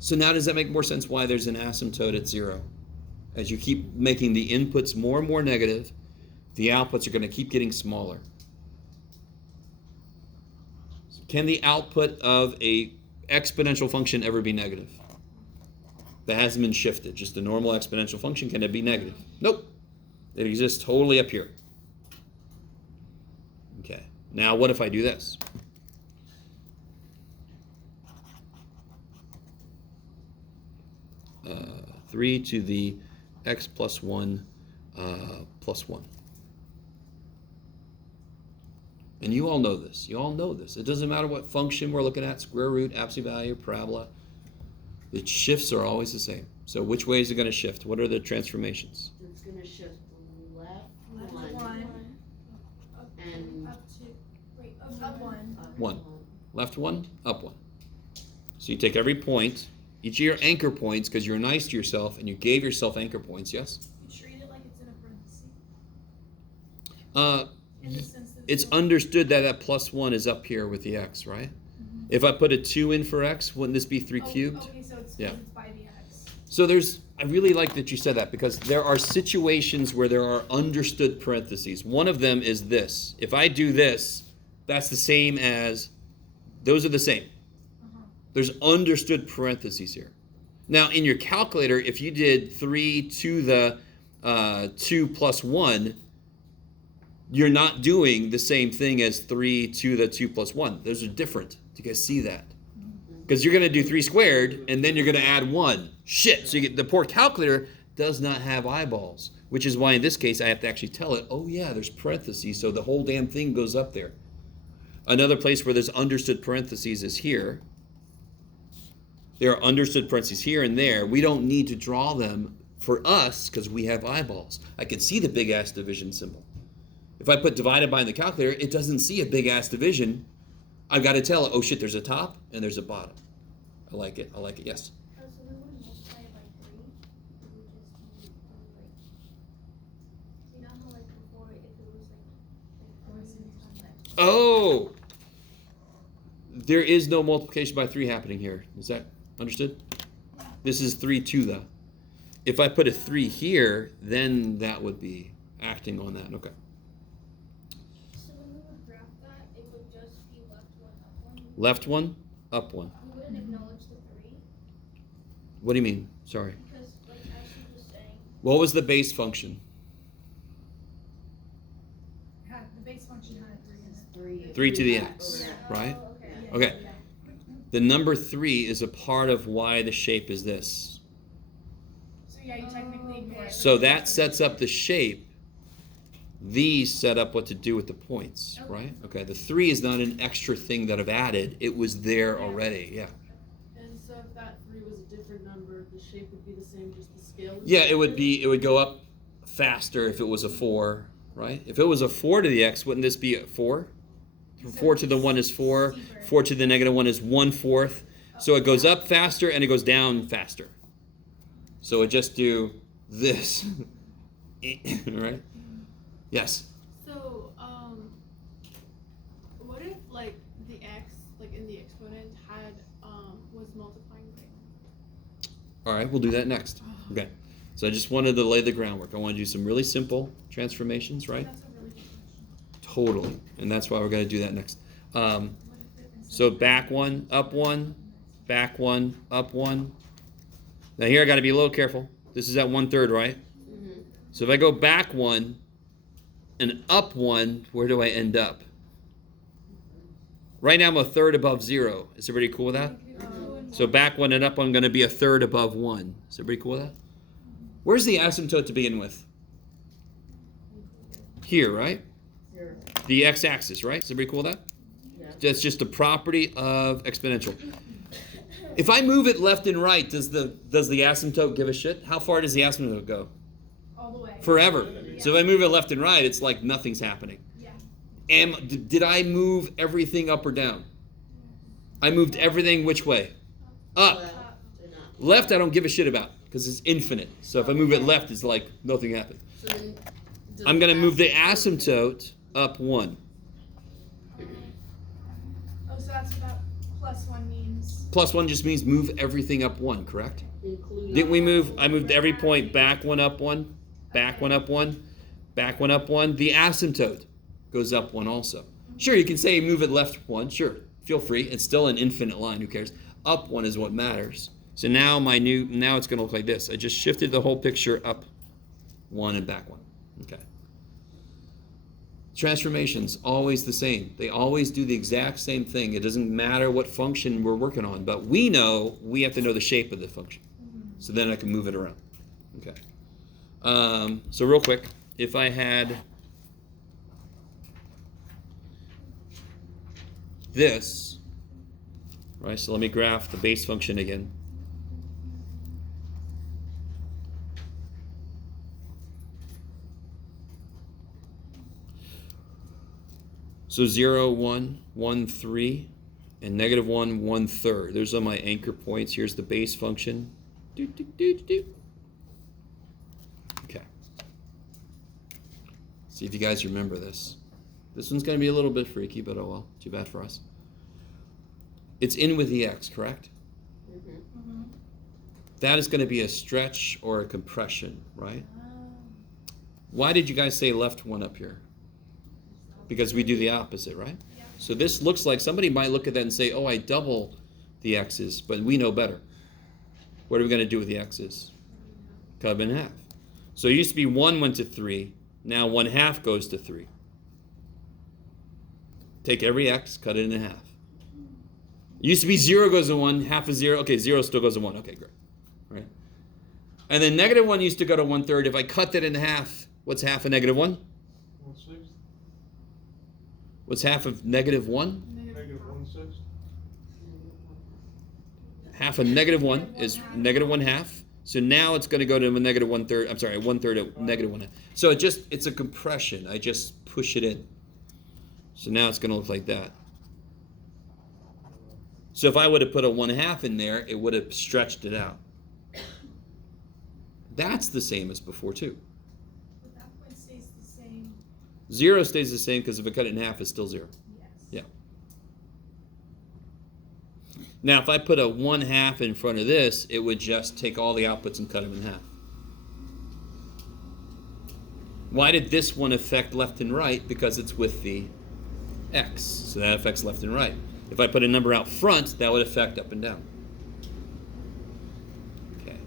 So now does that make more sense why there's an asymptote at 0? As you keep making the inputs more and more negative, the outputs are going to keep getting smaller. Can the output of a exponential function ever be negative? That hasn't been shifted. Just a normal exponential function, can it be negative? Nope. It exists totally up here. Okay. Now what if I do this? Uh, 3 to the x plus 1 plus 1. And you all know this. You all know this. It doesn't matter what function we're looking at, square root, absolute value, parabola. The shifts are always the same. So which way is it going to shift? What are the transformations? It's gonna shift left Left one and up 1. up 1. Left 1, up 1. So you take every point, each of your anchor points, because you're nice to yourself and you gave yourself anchor points, yes? You treat it like it's in a parenthesis. Uh, In the sense that it's understood that that plus 1 is up here with the x, right? If I put a 2 in for x, wouldn't this be 3 cubed? Okay, so it's, Yeah. it's by the x. So I really like that you said that because there are situations where there are understood parentheses. One of them is this. If I do this, that's the same as, those are the same. There's understood parentheses here. Now in your calculator, if you did 3 to the 2 plus 1, you're not doing the same thing as 3 to the 2 plus 1. Those are different. Do you guys see that? Because you're going to do 3 squared, and then you're going to add 1. Shit. So the poor calculator does not have eyeballs, which is why in this case I have to actually tell it, oh yeah, there's parentheses, so the whole damn thing goes up there. Another place where there's understood parentheses is here. There are understood parentheses here and there. We don't need to draw them for us because we have eyeballs. I can see the big-ass division symbol. If I put divided by in the calculator, it doesn't see a big-ass division. I've got to tell it, oh shit, there's a top and there's a bottom. I like it. I like it. Yes? Oh, so we wouldn't multiply it by 3. We would just do like, you know how like before if it was like 3 times x. Oh! There is no multiplication by 3 happening here. Is that understood? This is 3 to the. If I put a 3 here, then that would be acting on that. Okay. So when we would graph that, it would just be left 1, up 1. Left 1, up 1. We wouldn't acknowledge the 3 What do you mean? Sorry. because, like, as she was saying, What was the base function? The base function had a 3 in it. 3 to the x, right? oh, okay. Yeah, Okay. yeah. The number 3 is a part of why the shape is this. So yeah, you technically ignore it. So that sets up the shape. These set up what to do with the points, right? Okay, the 3 is not an extra thing that I've added. It was there already, yeah. And so if that 3 was a different number, the shape would be the same, just the scale? Yeah, it would go up faster if it was a 4, right? If it was a 4 to the x, wouldn't this be a 4? 4 to the 1 is 4. 4 to the negative 1 is 1/4. So it goes up faster and it goes down faster. So it just do this, right? Yes. So, what if like the x, like in the exponent, had was multiplying by? All right, we'll do that next. Okay. So I just wanted to lay the groundwork. I want to do some really simple transformations, right? That's a really good question. Totally. And that's why we're going to do that next. So back 1, up 1, back 1, up 1. Now here I got to be a little careful. This is at 1/3, right? Mm-hmm. So if I go back 1 and up 1, where do I end up? Right now I'm a third above 0. Is everybody cool with that? So back 1 and up 1 going to be a third above 1. Is everybody cool with that? Where's the asymptote to begin with? Here, right? 0. The x-axis, right? Is everybody cool with that? Yeah. That's just a property of exponential. If I move it left and right, does the asymptote give a shit? How far does the asymptote go? All the way. Forever. So if I move it left and right, it's like nothing's happening. Yeah. Did I move everything up or down? I moved everything which way? Up. Left and up. Left I don't give a shit about because it's infinite. So if I move it left, it's like nothing happened. So then I'm going to move the asymptote up 1. Oh, so that's what that plus one means. Plus 1 just means move everything up 1, correct? Including. Didn't we move? I moved every point back 1 up 1, back 1 up 1, back 1 up 1. The asymptote goes up 1 also. Sure, you can say move it left 1. Sure, feel free. It's still an infinite line. Who cares? Up 1 is what matters. So now now it's going to look like this. I just shifted the whole picture up 1 and back 1. Okay. Transformations, always the same. They always do the exact same thing. It doesn't matter what function we're working on, but we have to know the shape of the function. So then I can move it around. Okay. So real quick, if I had this, right, so let me graph the base function again. So 0, 1, 1, 3, and negative 1, 1/3. Those are my anchor points. Here's the base function. Okay. See if you guys remember this. This one's going to be a little bit freaky, but oh well. Too bad for us. It's in with the x, correct? Mm-hmm. That is going to be a stretch or a compression, right? Why did you guys say left 1 up here? Because we do the opposite, right? Yeah. So this looks like somebody might look at that and say, oh, I double the x's, but we know better. What are we going to do with the x's? Cut them in half. So it used to be 1 went to 3. Now 1/2 goes to 3. Take every x, cut it in half. It used to be 0 goes to 1, half of 0. Okay, 0 still goes to 1. Okay, great. All right. And then negative 1 used to go to 1/3. If I cut that in half, what's half of negative 1? 1/6. What's half of negative 1? Negative 1/6. Half of negative 1 is negative 1/2. So now it's going to go to a negative 1/3. I'm sorry, 1/3 of negative 1/2. So it's a compression. I just push it in. So now it's going to look like that. So if I would have put a 1/2 in there, it would have stretched it out. That's the same as before too. But that point stays the same. 0 stays the same because if I cut it in half, it's still 0. Yes. Yeah. Now, if I put a 1/2 in front of this, it would just take all the outputs and cut them in half. Why did this one affect left and right? Because it's with the x. So that affects left and right. If I put a number out front, that would affect up and down. Okay.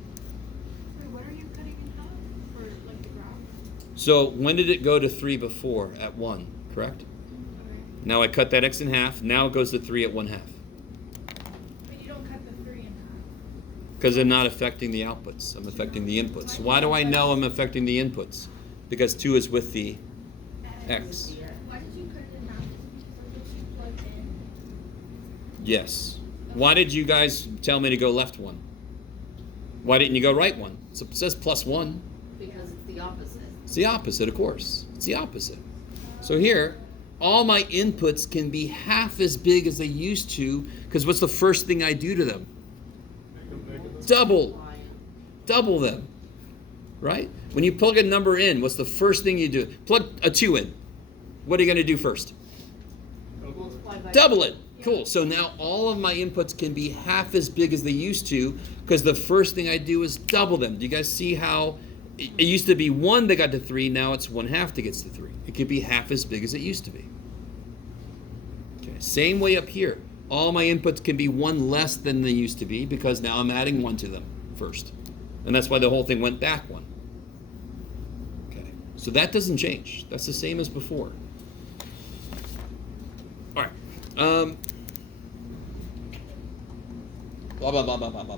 Wait, what are you cutting in half for like the graph? So when did it go to 3 before? At 1, correct? Okay. Now I cut that x in half. Now it goes to 3 at 1/2. But you don't cut the 3 in half. Because I'm not affecting the outputs. I'm affecting the inputs. Why do I know I'm affecting the inputs? Because 2 is with the x. Why did you cut it in half? Or did you plug in? Yes. Why did you guys tell me to go left 1? Why didn't you go right 1? So it says plus 1. Because it's the opposite. It's the opposite, of course. It's the opposite. So here, all my inputs can be half as big as they used to, because what's the first thing I do to them? Make them negative. Double them, right? When you plug a number in, what's the first thing you do? Plug a 2 in. What are you going to do first? Multiply by Double it. Cool. So now all of my inputs can be half as big as they used to, because the first thing I do is double them. Do you guys see how it used to be 1 that got to 3, now it's 1/2 that gets to 3. It could be half as big as it used to be. Okay. Same way up here. All my inputs can be 1 less than they used to be, because now I'm adding 1 to them first. And that's why the whole thing went back 1. Okay. So that doesn't change. That's the same as before. All right. Blah, blah, blah, blah, blah, blah.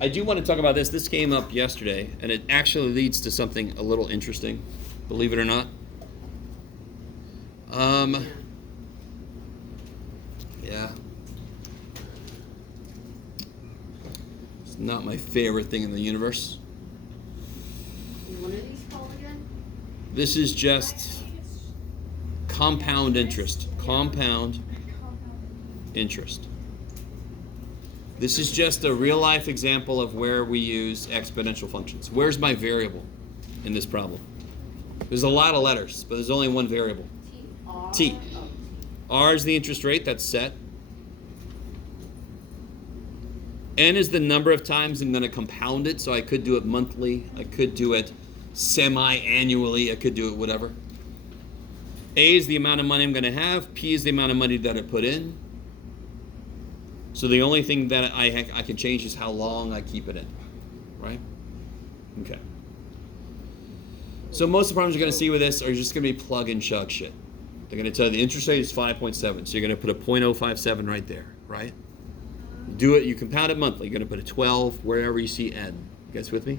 I do want to talk about this. This came up yesterday, and it actually leads to something a little interesting, believe it or not. Yeah. It's not my favorite thing in the universe. What are these called again? This is just compound interest. Compound interest. This is just a real-life example of where we use exponential functions. Where's my variable in this problem? There's a lot of letters, but there's only one variable. T. R is the interest rate, that's set. N is the number of times I'm going to compound it, so I could do it monthly, I could do it semi-annually, I could do it whatever. A is the amount of money I'm going to have. P is the amount of money that I put in. So the only thing that I can change is how long I keep it in, right? Okay. So most of the problems you're going to see with this are just going to be plug and chug shit. They're going to tell you the interest rate is 5.7, so you're going to put a 0.057 right there, right? You do it, you compound it monthly. You're going to put a 12 wherever you see N. You guys with me?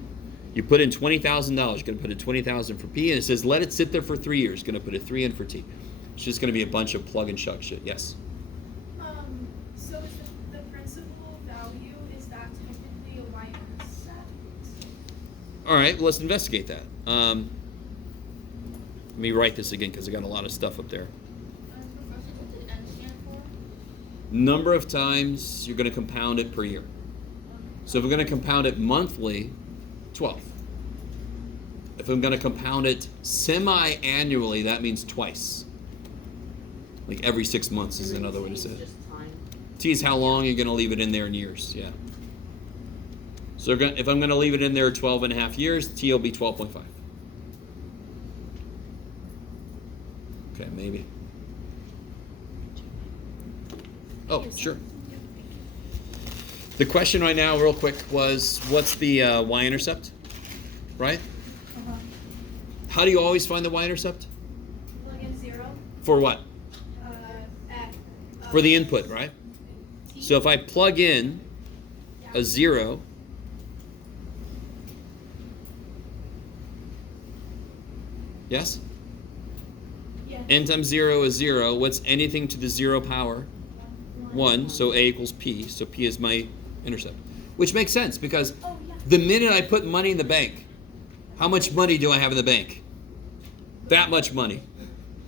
You put in $20,000. You're going to put a $20,000 for P, and it says let it sit there for 3 years. You're going to put a 3 in for T. It's just going to be a bunch of plug and chug shit. Yes? So is the principal value, is that technically a y-intercept? All right, well, let's investigate that. Let me write this again because I got a lot of stuff up there. Professor, what did N stand for? Number of times you're going to compound it per year. So if we're going to compound it monthly, 12. If I'm going to compound it semi-annually, that means twice. Like every 6 months is another way to say it. Just time. T is how long you're going to leave it in there in years, yeah. So if I'm going to leave it in there 12 and a half years, T will be 12.5. Okay, maybe. Oh, sure. The question right now, real quick, was what's the y-intercept, right? How do you always find the y-intercept? Plug in 0. For what? X. For the input, right? So if I plug in a 0, yes? Yeah. N times 0 is 0. What's anything to the 0 power? 1, so A equals P, so P is my intercept. Which makes sense because Oh, yeah. the minute I put money in the bank, how much money do I have in the bank? That much money.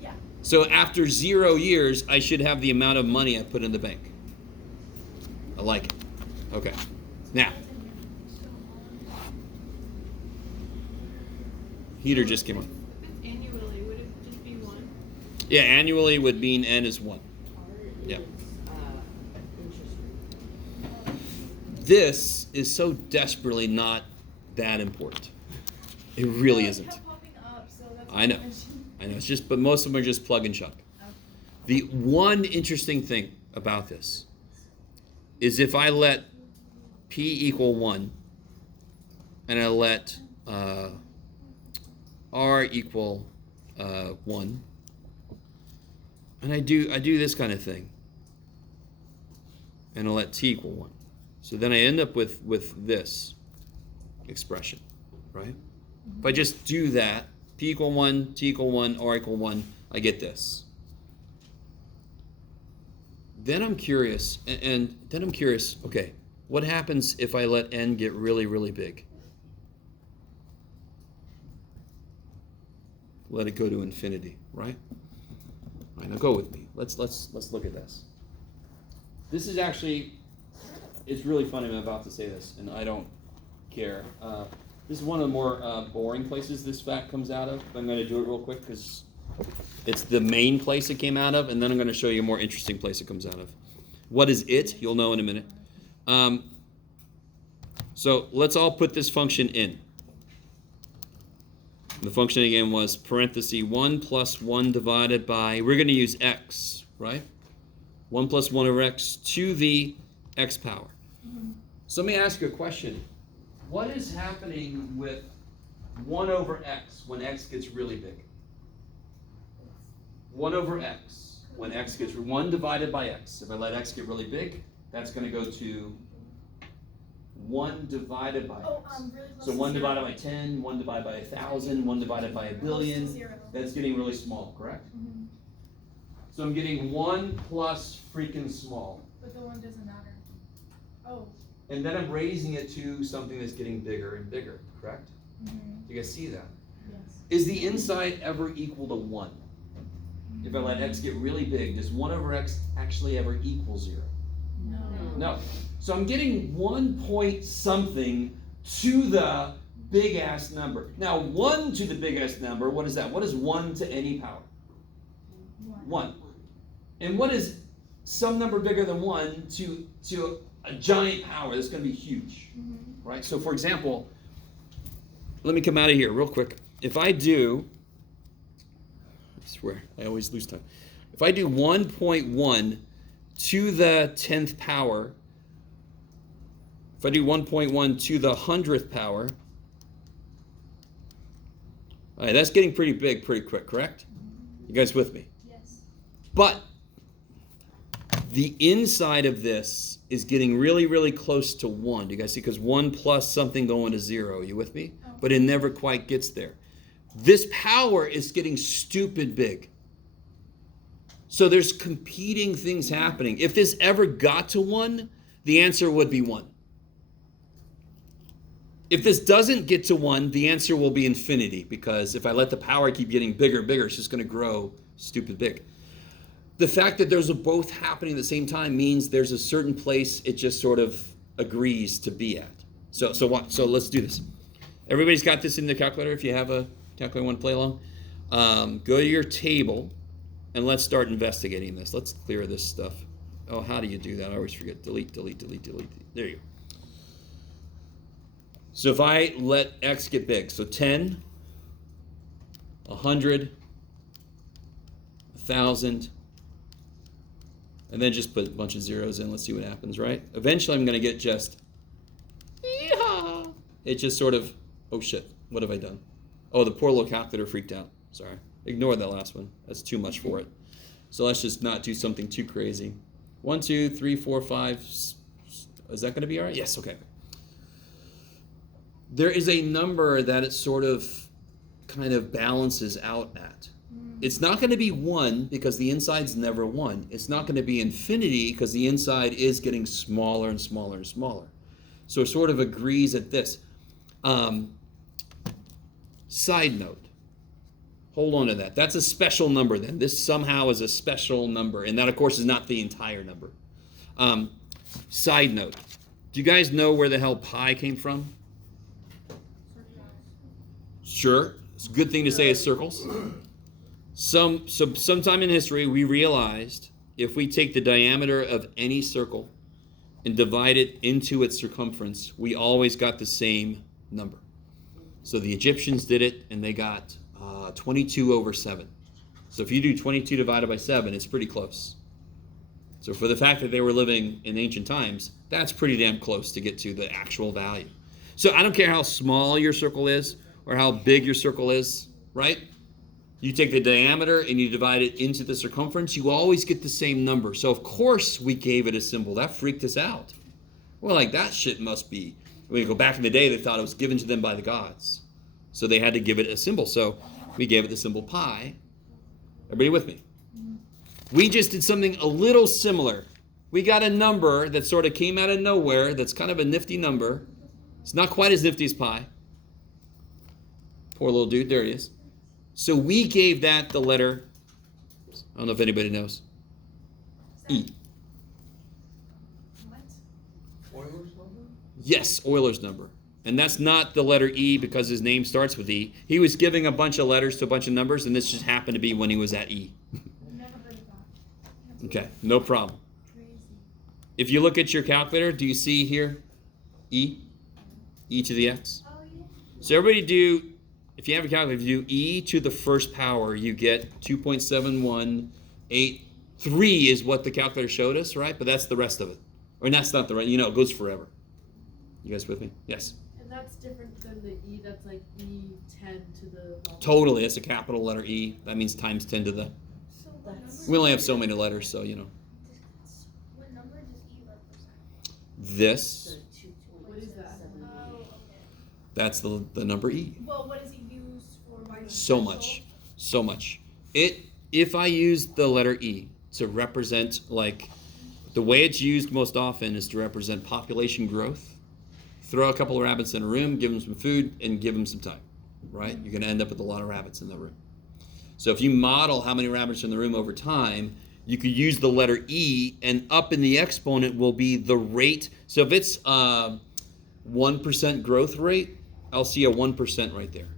Yeah. So after 0 years, I should have the amount of money I put in the bank. I like it. Okay. Now, heater just came on. If it's annually, would it just be 1? Yeah, annually would mean N is 1. Yeah. Interest rate. This is so desperately not that important. It really It isn't. kept popping up, so that's I know. why mentioned. I know, it's just, but most of them are just plug and chug. The one interesting thing about this is if I let P equal 1 and I let R equal 1 and I do this kind of thing and I let T equal 1. So then I end up with this expression, right? If I just do that, P equal 1, T equal 1, R equal 1, I get this. Then I'm curious, and then I'm curious, okay, what happens if I let N get really, really big? Let it go to infinity, right? All right, now go with me. Let's look at this. This is actually, it's really funny I'm about to say this, and I don't care. This is one of the more boring places this fact comes out of. I'm going to do it real quick because it's the main place it came out of, and then I'm going to show you a more interesting place it comes out of. What is it? You'll know in a minute. So let's all put this function in. The function again was parenthesis 1 plus 1 divided by, we're going to use x, right? 1 plus 1 over x to the x power. So let me ask you a question. What is happening with 1 over x when x gets really big? 1 over x when x gets 1 divided by x. If I let x get really big, that's going to go to 1 divided by x. Really close So to 1 0. divided by 10, 1 divided by 1,000, 1 divided by a Close to billion. 0. That's getting really small, correct? Mhm. So I'm getting 1 plus freaking small. But the 1 doesn't matter. Oh. And then I'm raising it to something that's getting bigger and bigger, correct? Mm-hmm. Do you guys see that? Yes. Is the inside ever equal to 1? If I let x get really big, does 1 over x actually ever equal 0? No. No. So I'm getting 1 point something to the big ass number. Now 1 to the biggest number, what is that? What is 1 to any power? 1. And what is some number bigger than 1 to a giant power that's going to be huge? Right? So for example, let me come out of here real quick. If I do, I swear, I always lose time. If I do 1.1 to the 10th power, if I do 1.1 to the 100th power, all right, that's getting pretty big pretty quick, correct? You guys with me? Yes. But the inside of this is getting really, really close to 1. Do you guys see? Because 1 plus something going to 0. Are you with me? But it never quite gets there. This power is getting stupid big. So there's competing things happening. If this ever got to 1, the answer would be 1. If this doesn't get to 1, the answer will be infinity, because if I let the power keep getting bigger and bigger, it's just going to grow stupid big. The fact that those are both happening at the same time means there's a certain place it just sort of agrees to be at. So let's do this. Everybody's got this in the calculator. If you have a calculator, want to play along, go to your table and let's start investigating this. Let's clear this stuff. Oh, how do you do that? I always forget. Delete, delete, delete, delete. There you go. So if I let x get big, so 10, 100, 1,000, and then just put a bunch of zeros in. Let's see what happens, right? Eventually I'm going to get just, yee-haw. It just sort of, oh shit, what have I done? Oh, the poor little calculator freaked out. Sorry. Ignore that last one. That's too much for it. So let's just not do something too crazy. 1, 2, 3, 4, 5. Is that going to be all right? Yes, okay. There is a number that it sort of kind of balances out at. It's not going to be 1 because the inside's never 1. It's not going to be infinity because the inside is getting smaller and smaller and smaller. So it sort of agrees at this. Side note. Hold on to that. That's a special number then. This somehow is a special number. And that, of course, is not the entire number. Side note. Do you guys know where the hell pi came from? Sure. It's a good thing to say is circles. Sometime in history, we realized if we take the diameter of any circle and divide it into its circumference, we always got the same number. So the Egyptians did it, and they got 22 over 7. So if you do 22 divided by 7, it's pretty close. So for the fact that they were living in ancient times, that's pretty damn close to get to the actual value. So I don't care how small your circle is or how big your circle is, right? You take the diameter and you divide it into the circumference, you always get the same number. So of course we gave it a symbol. That freaked us out. Well, like that shit must be, when you go back in the day, they thought it was given to them by the gods. So they had to give it a symbol. So we gave it the symbol pi. Everybody with me? We just did something a little similar. We got a number that sort of came out of nowhere that's kind of a nifty number. It's not quite as nifty as pi. Poor little dude, there he is. So we gave that the letter, I don't know if anybody knows, E. What? Euler's number? Yes, Euler's number. And that's not the letter E because his name starts with E. He was giving a bunch of letters to a bunch of numbers, and this just happened to be when he was at E. I've never heard of that. Okay, no problem. Crazy. If you look at your calculator, do you see here E? E to the x? Oh yeah. So everybody do, if you have a calculator, if you do E to the first power, you get 2.7183 is what the calculator showed us, right? But that's the rest of it. Or that's not the right, it goes forever. You guys with me? Yes. And that's different than the E that's like E10 to the... Totally, it's a capital letter E. That means times 10 to the... So what number? We only have so many letters, so, What number does E represent? This, What is that? Oh, okay. that's the number E. Well, what is it used for? By the So special? much. So much. If I use the letter E to represent, like, the way it's used most often is to represent population growth. Throw a couple of rabbits in a room, give them some food, and give them some time, right? You're going to end up with a lot of rabbits in the room. So if you model how many rabbits are in the room over time, you could use the letter E, and up in the exponent will be the rate. So if it's 1% growth rate, I'll see a 1% right there.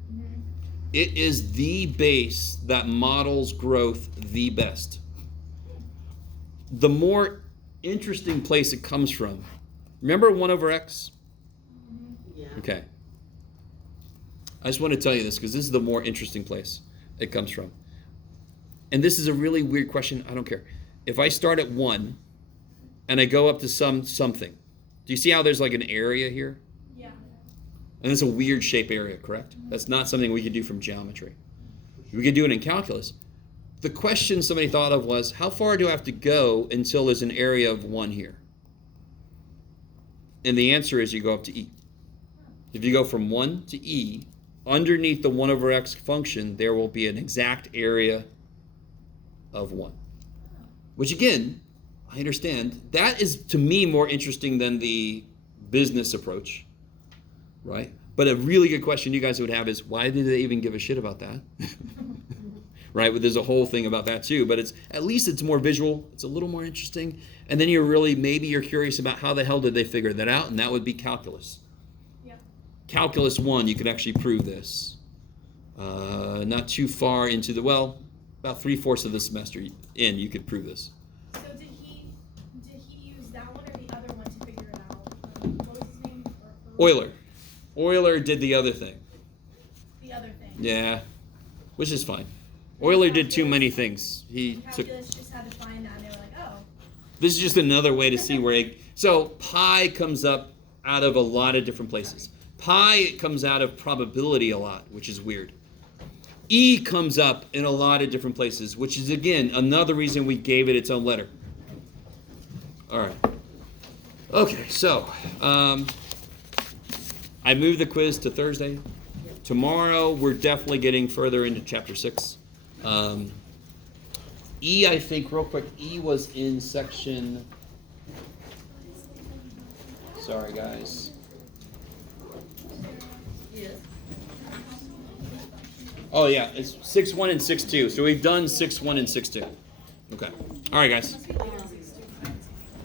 It is the base that models growth the best. The more interesting place it comes from, remember 1 over x? Yeah. Okay. I just want to tell you this because this is the more interesting place it comes from. And this is a really weird question. I don't care. If I start at 1 and I go up to something, do you see how there's like an area here? Yeah. And it's a weird shape area, correct? That's not something we could do from geometry. We could do it in calculus. The question somebody thought of was, how far do I have to go until there's an area of 1 here? And the answer is you go up to e. If you go from 1 to e, underneath the 1 over x function, there will be an exact area of 1. Which again, I understand, that is to me more interesting than the business approach, right? But a really good question you guys would have is, why did they even give a shit about that? Right? But there's a whole thing about that too, but it's at least it's more visual, it's a little more interesting, and then maybe you're curious about how the hell did they figure that out, and that would be calculus. Yeah. Calculus 1, you could actually prove this. Not too far into about 3/4 of the semester in, you could prove this. So did he use that one or the other one to figure it out? What was his name? Euler did the other thing. The other thing. Yeah, which is fine. Euler did too many things. Calculus just had to find that and they were like, oh. This is just another way to see where so pi comes up out of a lot of different places. Pi comes out of probability a lot, which is weird. E comes up in a lot of different places, which is, again, another reason we gave it its own letter. All right. Okay, so I moved the quiz to Thursday. Tomorrow, we're definitely getting further into Chapter 6. E, I think, real quick, E was in section... Sorry, guys. Yes. Oh, yeah, it's 6.1 and 6.2. So we've done 6.1 and 6.2. Okay. All right, guys. Must be later.